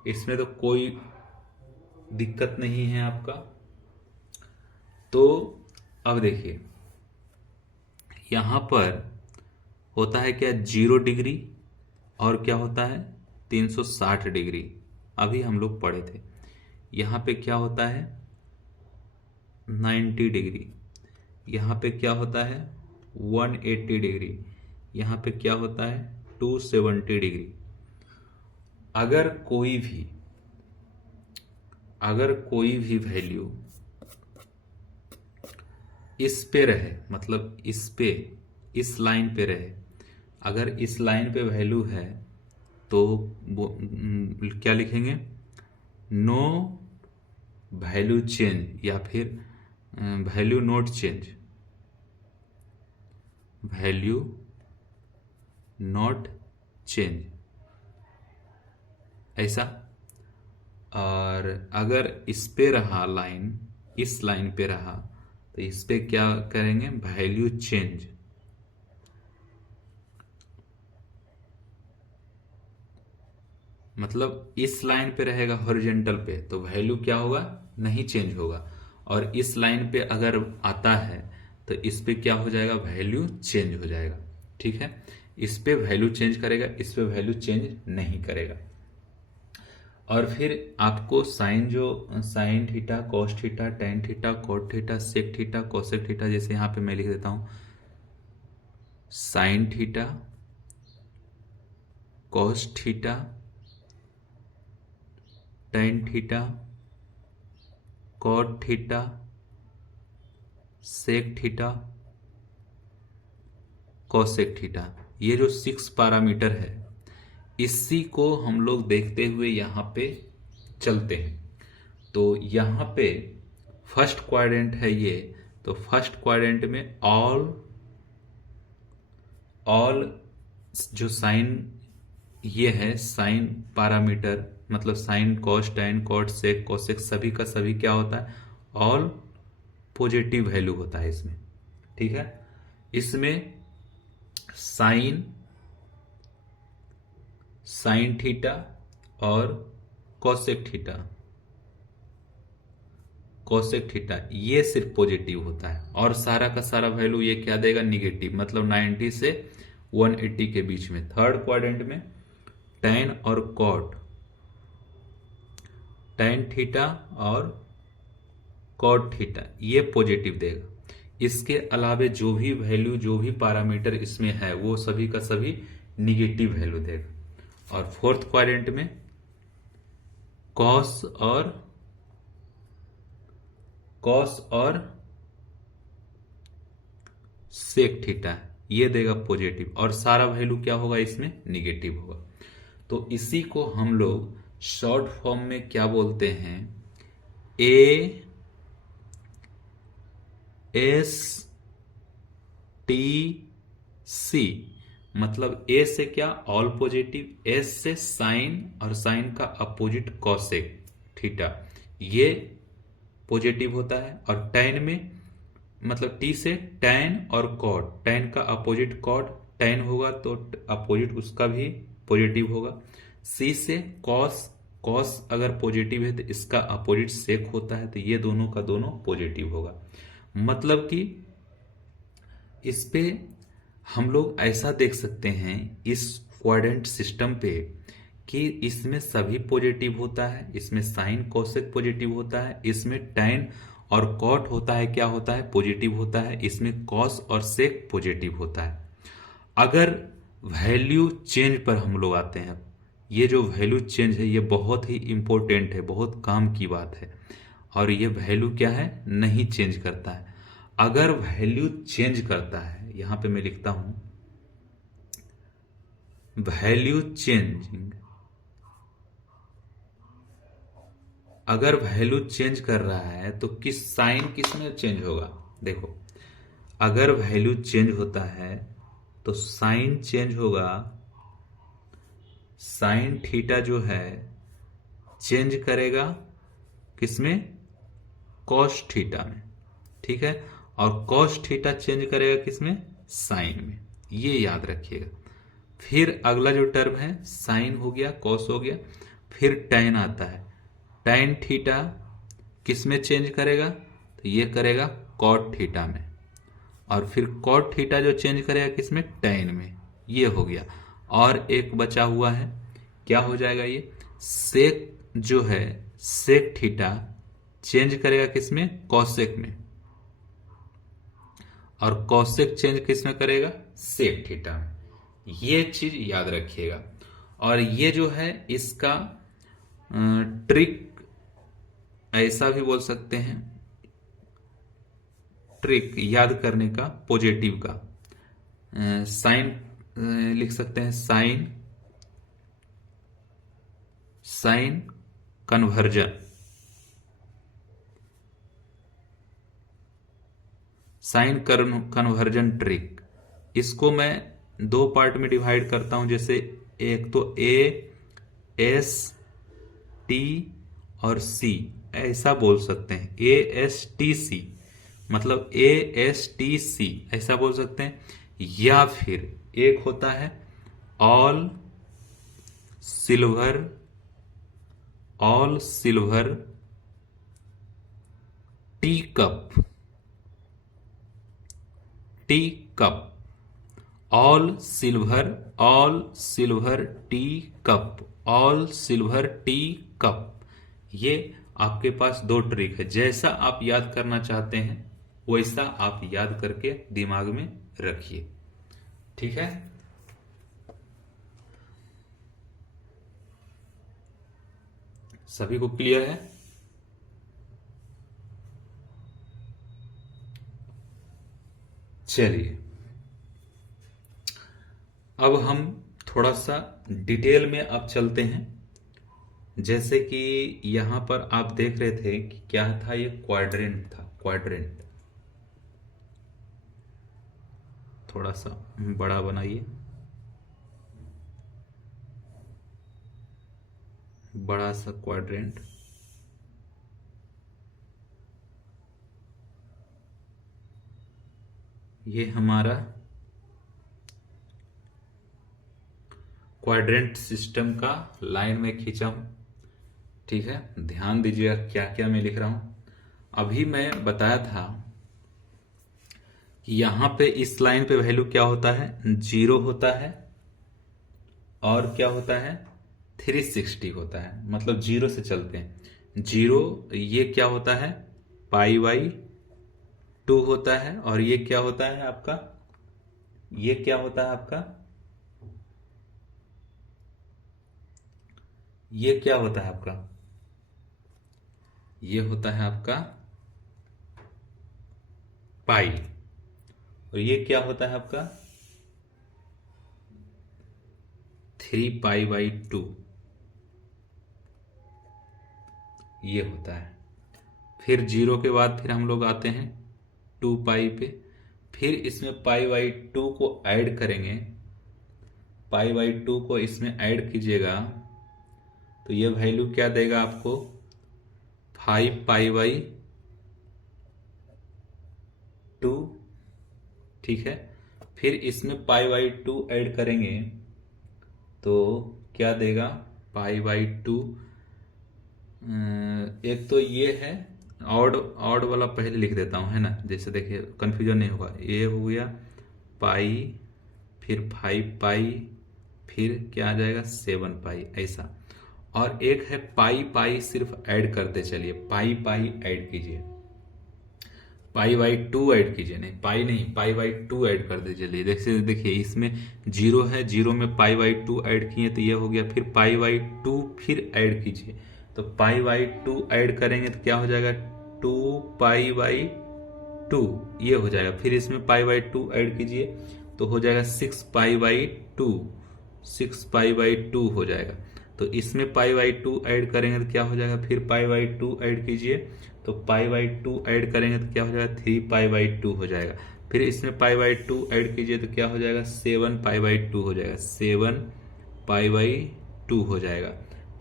इसमें तो कोई दिक्कत नहीं है आपका। तो अब देखिए यहां पर होता है क्या, 0 डिग्री और क्या होता है 360 डिग्री, अभी हम लोग पढ़े थे। यहां पे क्या होता है 90 डिग्री, यहां पे क्या होता है 180 डिग्री, यहां पे क्या होता है 270 डिग्री। अगर कोई भी वैल्यू इस पे रहे, मतलब इस लाइन पे रहे, अगर इस लाइन पे वैल्यू है तो क्या लिखेंगे, नो वैल्यू चेंज, या फिर value note change, value not change, ऐसा। और अगर इस पे रहा लाइन, इस लाइन पे रहा, तो इस पे क्या करेंगे, वैल्यू चेंज। मतलब इस लाइन पे रहेगा हॉरिजेंटल पे तो वैल्यू क्या होगा, नहीं चेंज होगा। और इस लाइन पे अगर आता है तो इस पे क्या हो जाएगा, वैल्यू चेंज हो जाएगा। ठीक है, इस पे वैल्यू चेंज करेगा, इस पे वैल्यू चेंज नहीं करेगा। और फिर आपको साइन, जो sine theta, cos theta, tan theta, cot theta, sec theta, cosec theta, जैसे यहां पे मैं लिख देता हूं sine theta, cos theta, tan theta, cot theta, sec theta, cosec theta, ये जो 6 पैरामीटर है इसी को हम लोग देखते हुए यहां पे चलते हैं। तो यहां पे फर्स्ट क्वाड्रेंट है ये, तो फर्स्ट क्वाड्रेंट में ऑल जो साइन ये है, साइन पैरामीटर, मतलब साइन, कॉस, टेन, कॉट, सेक, कोसेक, सभी का सभी क्या होता है, ऑल पॉजिटिव वैल्यू होता है इसमें। ठीक है, इसमें साइन, साइन थीटा और कोसेक थीटा, कोसेक थीटा ये सिर्फ पॉजिटिव होता है, और सारा का सारा वैल्यू ये क्या देगा, निगेटिव, मतलब 90 से 180 के बीच में। थर्ड क्वाड्रेंट में टेन और कॉट, टेन थीटा और कॉट थीटा ये पॉजिटिव देगा। इसके अलावे जो भी वैल्यू, जो भी पैरामीटर इसमें है वो सभी का सभी निगेटिव वैल्यू देगा। और फोर्थ क्वाड्रेंट में कॉस और सेक थीटा ये देगा पॉजिटिव, और सारा वैल्यू क्या होगा, इसमें निगेटिव होगा। तो इसी को हम लोग शॉर्ट फॉर्म में क्या बोलते हैं, ए एस टी सी। मतलब ए से क्या, ऑल पॉजिटिव, एस से साइन, और साइन का अपोजिट कॉसेक थीटा ये पॉजिटिव होता है। और टेन में मतलब टी से टैन और कॉट, टैन का अपोजिट कॉट, टैन होगा तो अपोजिट उसका भी पॉजिटिव होगा। सी से कॉस, कॉस अगर पॉजिटिव है तो इसका अपोजिट सेक होता है, तो ये दोनों का दोनों पॉजिटिव होगा। मतलब कि इस पे हम लोग ऐसा देख सकते हैं इस क्वाड्रेंट सिस्टम पे कि इसमें सभी पॉजिटिव होता है, इसमें साइन कोसेक पॉजिटिव होता है, इसमें टैन और कॉट होता है, क्या होता है, पॉजिटिव होता है, इसमें कॉस और सेक पॉजिटिव होता है। अगर वैल्यू चेंज पर हम लोग आते हैं, ये जो वैल्यू चेंज है ये बहुत ही इंपॉर्टेंट है, बहुत काम की बात है। और ये वैल्यू क्या है, नहीं चेंज करता है। अगर वैल्यू चेंज करता है, यहां पे मैं लिखता हूं वैल्यू चेंजिंग, अगर वैल्यू चेंज कर रहा है तो किस साइन किस में चेंज होगा, देखो अगर वैल्यू चेंज होता है तो साइन चेंज होगा, साइन थीटा जो है चेंज करेगा किसमें, कॉस थीटा में। ठीक है, और कॉस थीटा चेंज करेगा किसमें, साइन में, ये याद रखिएगा। फिर अगला जो टर्म है साइन हो गया, कॉस हो गया, फिर टैन आता है, टैन थीटा किसमें चेंज करेगा, तो ये करेगा कॉट थीटा में, और फिर कॉट थीटा जो चेंज करेगा किसमें, टैन में, ये हो गया। और एक बचा हुआ है, क्या हो जाएगा ये, सेक जो है, सेक थीटा चेंज करेगा किसमें, कॉसेक में, और कॉसेक चेंज किसमें करेगा, सेक थीटा में। ये चीज याद रखिएगा। और ये जो है इसका ट्रिक ऐसा भी बोल सकते हैं, ट्रिक याद करने का पॉजिटिव का, साइन लिख सकते हैं sine conversion, sine conversion trick. इसको मैं दो पार्ट में डिवाइड करता हूं, जैसे एक तो AST और C, ऐसा बोल सकते हैं ASTC, मतलब ASTC ऐसा बोल सकते हैं। या फिर एक होता है all silver tea cup, all silver tea cup, all silver tea cup. ये आपके पास दो ट्रिक है, जैसा आप याद करना चाहते हैं वैसा आप याद करके दिमाग में रखिए, ठीक है। सभी को क्लियर है? चलिए अब हम थोड़ा सा डिटेल में अब चलते हैं। जैसे कि यहां पर आप देख रहे थे कि क्या था, ये क्वाड्रेंट था, क्वाड्रेंट। थोड़ा सा बड़ा बनाइए, बड़ा सा क्वाड्रेंट। ये हमारा क्वाड्रेंट सिस्टम का लाइन में खींचा हूं, ठीक है। ध्यान दीजिएगा क्या क्या मैं लिख रहा हूं। अभी मैं बताया था कि यहां पे इस लाइन पे वैल्यू क्या होता है, 0 होता है, और क्या होता है 360 होता है, मतलब 0 से चलते हैं। 0 ये क्या होता है π/2 होता है, और ये क्या होता है आपका, ये क्या होता है आपका, ये क्या होता है आपका, ये होता है आपका पाई, और ये क्या होता है आपका 3π/2, ये होता है। फिर 0 के बाद फिर हम लोग आते हैं 2π पे, फिर इसमें π/2 को ऐड करेंगे, π/2 को इसमें ऐड कीजिएगा तो ये वैल्यू क्या देगा आपको 5π/2, ठीक है। फिर इसमें π/2 ऐड करेंगे तो क्या देगा π/2। एक तो ये है ऑड वाला पहले लिख देता हूं, है ना, जैसे देखिए कंफ्यूजन नहीं होगा। ये हो गया पाई, फिर 5π, फिर क्या आ जाएगा 7π, ऐसा। और एक है पाई सिर्फ ऐड करते चलिए, पाई ऐड कीजिए, π/2 ऐड कीजिए, नहीं पाई नहीं, π/2 ऐड कर दीजिए। चलिए देखिए इसमें 0 है, 0 में π/2 ऐड किए तो ये हो गया, फिर π/2 फिर ऐड कीजिए, तो π/2 ऐड करेंगे तो क्या हो जाएगा 2π/2, ये हो जाएगा। फिर इसमें π/2 ऐड कीजिए तो हो जाएगा 6π/2, 6π/2 हो जाएगा। तो इसमें π/2 ऐड करेंगे तो क्या हो जाएगा, फिर π/2 ऐड कीजिए तो π/2 ऐड करेंगे तो क्या हो जाएगा 3π/2 हो जाएगा। फिर इसमें π/2 ऐड कीजिए तो क्या हो जाएगा 7π/2 हो जाएगा, 7π/2 हो जाएगा,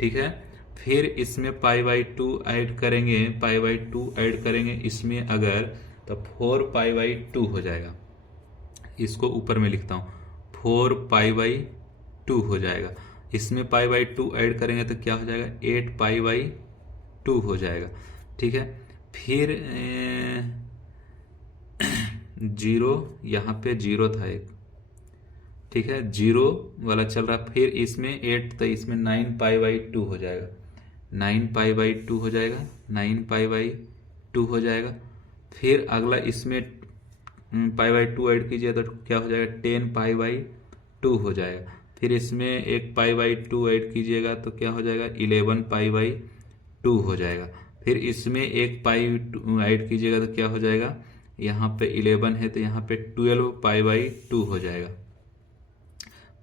ठीक है। फिर इसमें π/2 ऐड करेंगे, π/2 ऐड करेंगे इसमें अगर, तो 4π/2 हो जाएगा। इसको ऊपर में लिखता हूं 4π/2 हो जाएगा। इसमें π/2 ऐड करेंगे तो क्या हो जाएगा 8π/2 हो जाएगा, ठीक है। फिर 0, यहाँ पे 0 था एक, ठीक है, 0 वाला चल रहा। फिर इसमें 8 तो इसमें 9π/2 हो जाएगा, 9π/2 हो जाएगा, 9π/2 हो जाएगा। फिर अगला इसमें π/2 ऐड कीजिए तो क्या हो जाएगा 10π/2 हो जाएगा। फिर इसमें एक π/2 ऐड कीजिएगा तो क्या हो जाएगा 11π/2 हो जाएगा। फिर इसमें एक पाई ऐड कीजिएगा तो क्या हो जाएगा, यहाँ पे 11 है तो यहाँ पे 12π/2 हो जाएगा।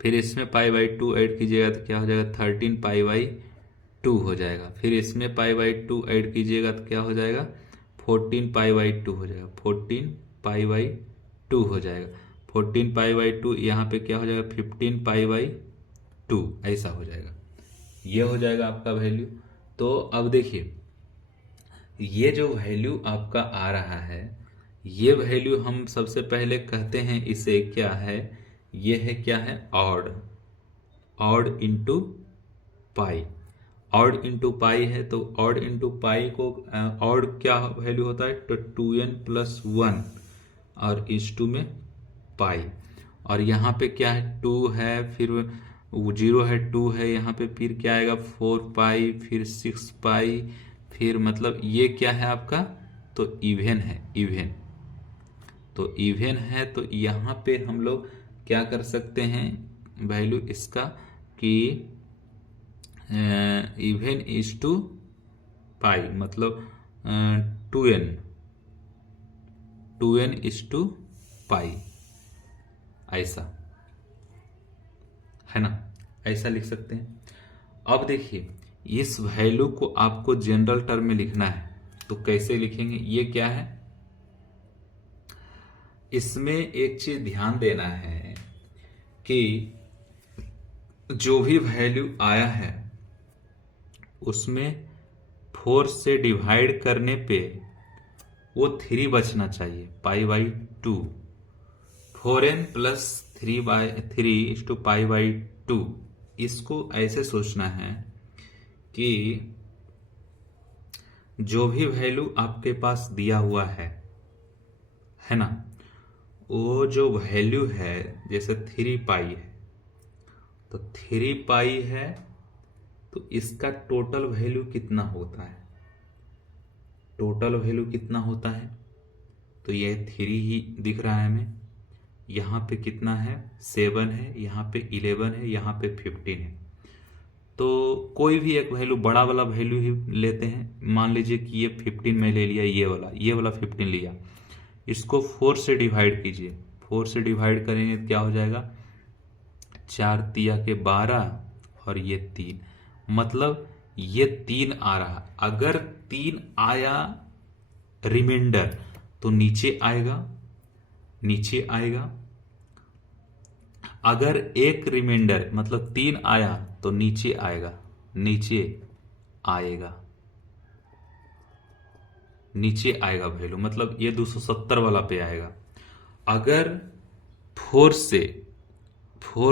फिर इसमें पाई बाई टू ऐड कीजिएगा तो क्या हो जाएगा 13 पाई बाई टू हो जाएगा। फिर इसमें पाई बाई टू ऐड कीजिएगा तो क्या हो जाएगा 14 पाई बाई टू हो जाएगा। 14 पाई बाई टू हो जाएगा। 14 पाई बाई टू यहाँ पे क्या हो जाएगा 15 पाई बाई टू, ऐसा हो जाएगा। ये हो जाएगा आपका वैल्यू। तो अब देखिए ये जो वैल्यू आपका आ रहा है, ये वैल्यू हम सबसे पहले कहते हैं इसे क्या है, ये है क्या है odd, odd into pi. Odd into pi है तो ऑड इंटू पाई को ऑड क्या वैल्यू होता है तो 2n+1 और इस टू में पाई। और यहाँ पे क्या है 2 है, फिर 0 है 2 है, यहाँ पे फिर क्या आएगा 4 पाई, फिर 6 पाई, फिर मतलब ये क्या है आपका तो इवन है, इवन। तो इवन है तो यहाँ पे हम लोग क्या कर सकते हैं वैल्यू इसका कि इवन इज टू पाई, मतलब 2n इज टू पाई, ऐसा है ना, ऐसा लिख सकते हैं। अब देखिए इस वैल्यू को आपको जनरल टर्म में लिखना है तो कैसे लिखेंगे, ये क्या है, इसमें एक चीज ध्यान देना है कि जो भी वैल्यू आया है उसमें 4 से डिवाइड करने पे वो 3 बचना चाहिए, pi by two. 4n+3/3 pi by two, इसको ऐसे सोचना है कि जो भी वैल्यू आपके पास दिया हुआ है ना, वो जो वैल्यू है जैसे 3 पाई है तो 3 पाई है तो इसका टोटल वैल्यू कितना होता है, टोटल वैल्यू कितना होता है तो ये 3 ही दिख रहा है हमें। यहाँ पे कितना है 7 है, यहाँ पे 11 है, यहाँ पे 15 है। तो कोई भी एक वैल्यू बड़ा वाला वैल्यू ही लेते हैं। मान लीजिए कि ये 15 में ले लिया, ये वाला 15 लिया, इसको 4 से डिवाइड कीजिए। 4 से डिवाइड करेंगे तो क्या हो जाएगा 4 तिया के 12 और ये 3, मतलब ये 3 आ रहा। अगर 3 आया रिमाइंडर तो नीचे आएगा, नीचे आएगा। अगर एक रिमाइंडर मतलब 3 आया तो नीचे आएगा, नीचे आएगा, नीचे आएगा वैल्यू, मतलब ये 270 वाला पे आएगा। अगर 4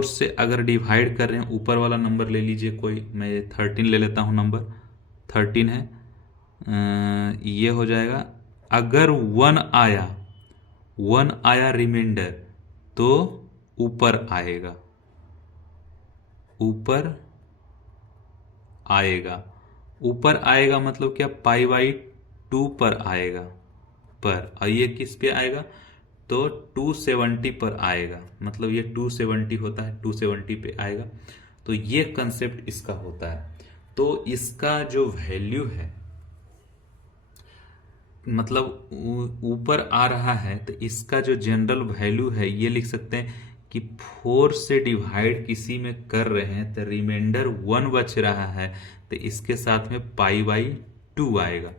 से अगर डिवाइड कर रहे हैं, ऊपर वाला नंबर ले लीजिए कोई, मैं 13 ले लेता हूं, नंबर 13 है, ये हो जाएगा। अगर 1 आया रिमाइंडर तो ऊपर आएगा, ऊपर आएगा, ऊपर आएगा मतलब क्या पाई बाई टू पर आएगा, पर। और ये किस पे आएगा तो 270 पर आएगा, मतलब ये 270 होता है, 270 पे आएगा। तो ये कंसेप्ट इसका होता है। तो इसका जो वैल्यू है मतलब ऊपर आ रहा है तो इसका जो जनरल वैल्यू है ये लिख सकते हैं कि 4 से डिवाइड किसी में कर रहे हैं तो रिमाइंडर 1 बच रहा है तो इसके साथ में पाई बाई टू आएगा।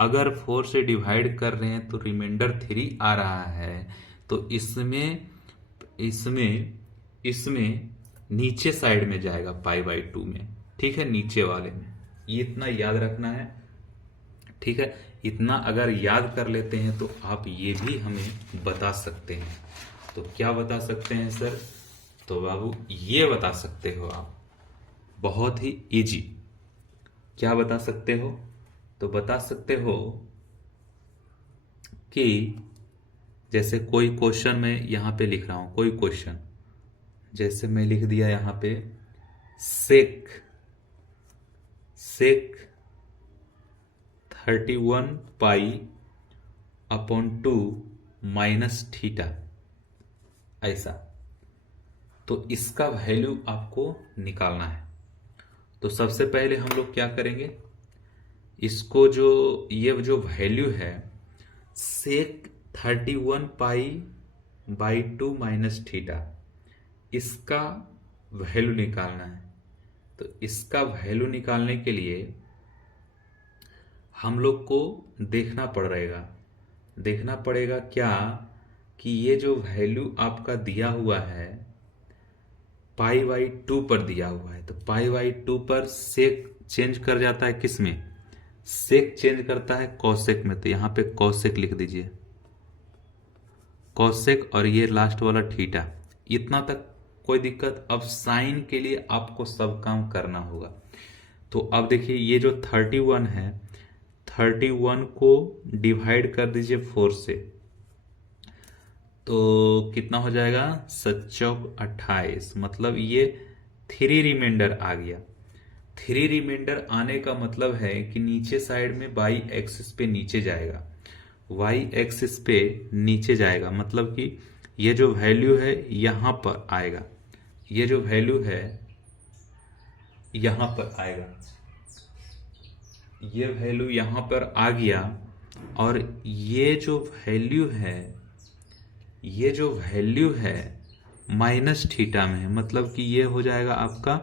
अगर 4 से डिवाइड कर रहे हैं तो रिमाइंडर 3 आ रहा है तो इसमें नीचे साइड में जाएगा पाई बाई टू में, ठीक है, नीचे वाले में। ये इतना याद रखना है, ठीक है। इतना अगर याद कर लेते हैं तो आप ये भी हमें बता सकते हैं। तो क्या बता सकते हैं सर, तो बाबू ये बता सकते हो आप, बहुत ही इजी। क्या बता सकते हो, तो बता सकते हो कि जैसे कोई क्वेश्चन मैं यहां पे लिख रहा हूं, कोई क्वेश्चन जैसे मैं लिख दिया यहां पे सेक 31 पाई अपॉन 2 माइनस थीटा, ऐसा। तो इसका वैल्यू आपको निकालना है। तो सबसे पहले हम लोग क्या करेंगे, इसको जो ये जो वैल्यू है सेक 31 पाई बाई 2 माइनस थीटा, इसका वैल्यू निकालना है। तो इसका वैल्यू निकालने के लिए हम लोग को देखना पड़ेगा क्या कि ये जो वैल्यू आपका दिया हुआ है पाई बाई 2 पर दिया हुआ है, तो पाई बाई 2 पर सेक चेंज कर जाता है किस में, सेक चेंज करता है कॉसेक में। तो यहां पे कॉसेक लिख दीजिए, कॉसेक, और ये लास्ट वाला थीटा। इतना तक कोई दिक्कत। अब साइन के लिए आपको सब काम करना होगा। तो अब देखिए ये जो 31 है, 31 को डिवाइड कर दीजिए 4 से, तो कितना हो जाएगा, 7 28। मतलब ये 3 रिमाइंडर आ गया। 3 रिमाइंडर आने का मतलब है कि नीचे साइड में वाई एक्सिस पे नीचे जाएगा, वाई एक्सिस पे नीचे जाएगा। मतलब कि ये जो वैल्यू है यहां पर आएगा, ये जो वैल्यू है यहां पर आएगा, ये वैल्यू यहां पर आ गया। और ये जो वैल्यू है, ये जो वैल्यू है माइनस थीटा में है। मतलब कि ये हो जाएगा आपका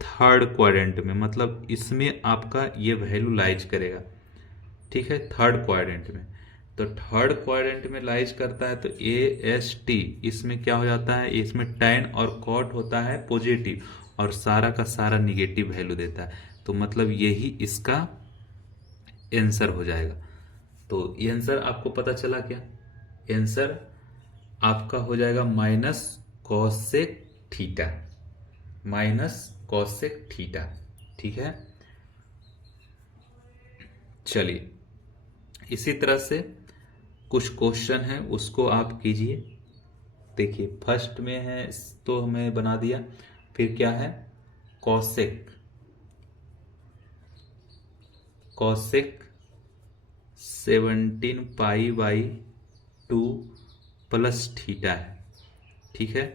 थर्ड क्वाड्रेंट में, मतलब इसमें आपका ये वैल्यू लाइज करेगा। ठीक है, थर्ड क्वाड्रेंट में। तो थर्ड क्वाड्रेंट में लाइज करता है तो ए एस टी, इसमें क्या हो जाता है, इसमें टैन और कॉट होता है पॉजिटिव और सारा का सारा निगेटिव वैल्यू देता है। तो मतलब यही इसका आंसर हो जाएगा। तो ये आंसर आपको पता चला क्या, आंसर आपका हो जाएगा minus cosec theta, minus cosec theta. ठीक है, चलिए इसी तरह से कुछ क्वेश्चन है उसको आप कीजिए। देखिए फर्स्ट में है तो हमें बना दिया, फिर क्या है, cosec, cosec 17 pi by 2 plus theta है। ठीक है,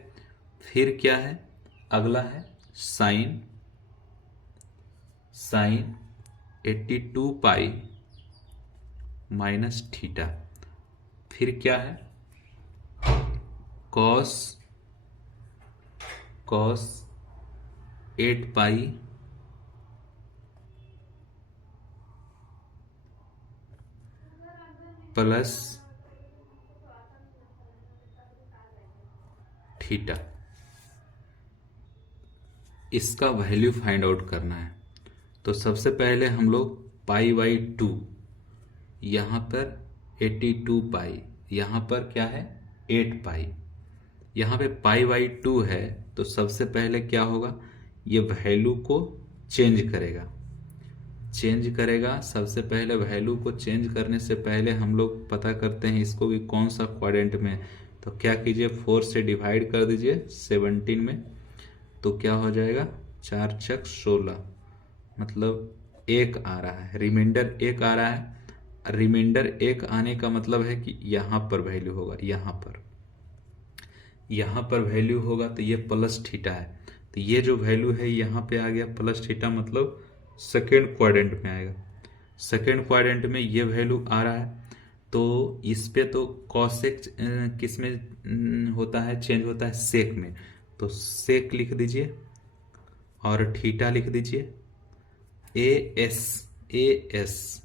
फिर क्या है, अगला है sine, sine 82 pi minus theta. फिर क्या है, cos, cos 8 pi plus theta. इसका वैल्यू फाइंड आउट करना है। तो सबसे पहले हम लोग पाई बाई 2, यहां पर 82 पाई, यहां पर क्या है 8 पाई, यहां पे पाई बाई 2 है। तो सबसे पहले क्या होगा, ये वैल्यू को चेंज करेगा, चेंज करेगा। सबसे पहले वैल्यू को चेंज करने से पहले हम लोग पता करते हैं इसको कि कौन सा क्वाड्रेंट में। तो क्या कीजिए, 4 से डिवाइड कर दीजिए 17 में, तो क्या हो जाएगा, 4 छक 16, मतलब 1 आ रहा है, रिमाइंडर 1 आ रहा है। रिमाइंडर 1 आने का मतलब है कि यहां पर वैल्यू होगा, यहां पर वैल्यू होगा। तो ये प्लस थीटा है, तो ये जो वैल्यू है यहां पे आ गया प्लस थीटा, मतलब सेकेंड क्वाड्रेंट में आएगा। सेकेंड क्वाड्रेंट में ये वैल्यू आ रहा है। तो इस पे तो कॉसेक किस में होता है, चेंज होता है सेक में। तो सेक लिख दीजिए और थीटा लिख दीजिए, A S, A S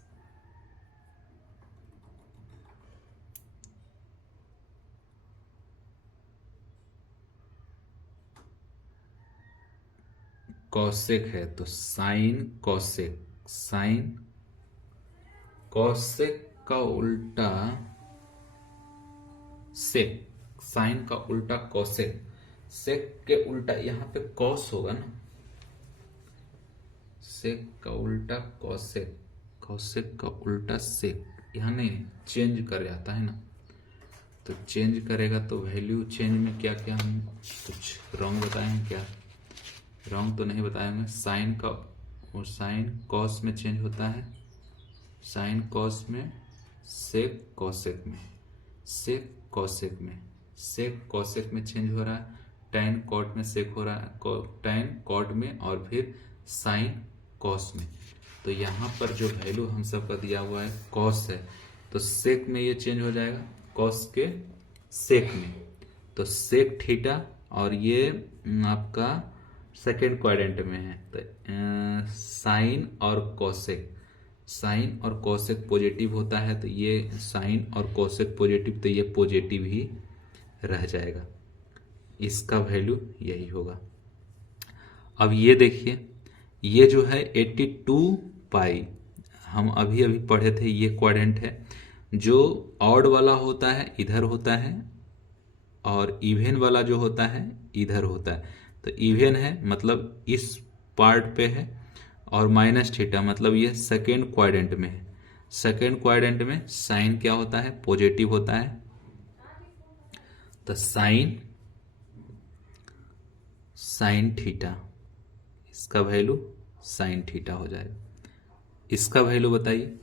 cosec है तो साइन कॉसेक, साइन कॉसेक का उल्टा सेक, साइन का उल्टा कॉसेक, सेक के उल्टा यहां पे कॉस होगा ना, सेक का उल्टा कॉसेक, कॉसेक का उल्टा सेक, यहां नहीं चेंज कर जाता है ना। तो चेंज करेगा तो वैल्यू चेंज में क्या क्या हम कुछ रॉन्ग बताए हैं क्या, रॉन्ग तो नहीं बताए होंगे। साइन का, और साइन कॉस में चेंज होता है, साइन कॉस में, सेक कॉसेक में, सेक कॉसेक में, सेक कॉसेक में चेंज हो रहा है, टैन कॉट में सेक हो रहा है, टैन कॉट में, और फिर साइन कॉस में। तो यहां पर जो वैल्यू हम सबका दिया हुआ है कॉस है, तो सेक में ये चेंज हो जाएगा, कॉस के सेक में। तो सेक थीटा और ये आपका सेकेंड क्वाड्रेंट में है। तो साइन और कोसेक, साइन और कोसेक पॉजिटिव होता है, तो ये साइन और कोसेक पॉजिटिव, तो ये पॉजिटिव ही रह जाएगा। इसका वैल्यू यही होगा। अब ये देखिए, ये जो है 82 पाई, हम अभी अभी पढ़े थे, ये क्वाड्रेंट है। जो ऑड वाला होता है इधर होता है, और इवन वाला जो होता है इधर होता है। तो इवन है मतलब इस पार्ट पे है, और माइनस थीटा मतलब ये सेकेंड क्वाड्रेंट में है। सेकेंड क्वाड्रेंट में साइन क्या होता है, पॉजिटिव होता है। तो साइन थीटा, इसका वैल्यू साइन थीटा हो जाएगा। इसका वैल्यू बताइए,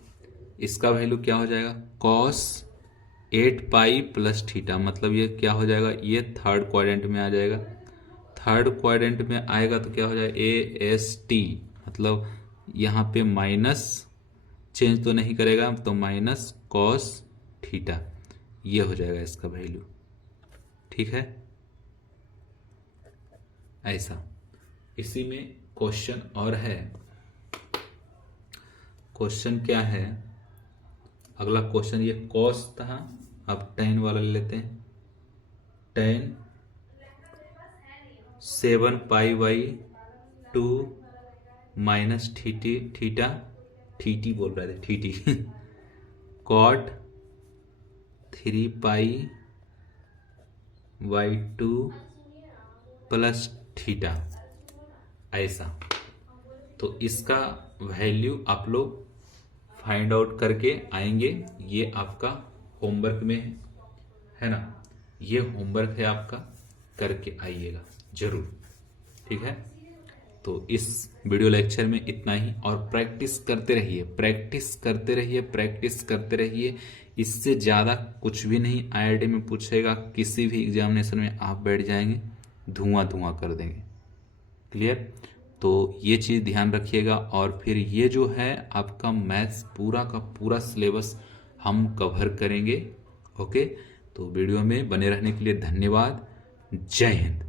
इसका वैल्यू क्या हो जाएगा, कॉस 8 पाई प्लस थीटा, मतलब ये क्या हो जाएगा, ये थर्ड क्वाड्रेंट में आ जाएगा। थर्ड क्वाड्रेंट में आएगा तो क्या हो जाएगा, AST, मतलब यहाँ पे माइनस चेंज तो नहीं करेगा, तो माइनस कॉस थीटा, ये हो जाएगा इसका वैल्यू। ठीक है, ऐसा। इसी में क्वेश्चन और है। क्वेश्चन क्या है, अगला क्वेश्चन, ये कॉस था, अब टेन वाला ले लेते हैं। Tan 7 pi by 2 minus theta, थीटी बोल रहे थे, थीटी cot 3 pi by 2 plus theta, ऐसा। तो इसका वैल्यू आप लोग फाइंड आउट करके आएंगे। ये आपका होमवर्क में है ना, ये होमवर्क है आपका, करके आइएगा जरूर। ठीक है, तो इस वीडियो लेक्चर में इतना ही, और प्रैक्टिस करते रहिए, प्रैक्टिस करते रहिए, प्रैक्टिस करते रहिए। इससे ज़्यादा कुछ भी नहीं IIT में पूछेगा, किसी भी एग्जामिनेशन में आप बैठ जाएंगे, धुआं धुआं कर देंगे। क्लियर, तो ये चीज़ ध्यान रखिएगा। और फिर ये जो है आपका मैथ्स पूरा का पूरा सिलेबस हम कवर करेंगे। ओके, तो वीडियो में बने रहने के लिए धन्यवाद। जय हिंद।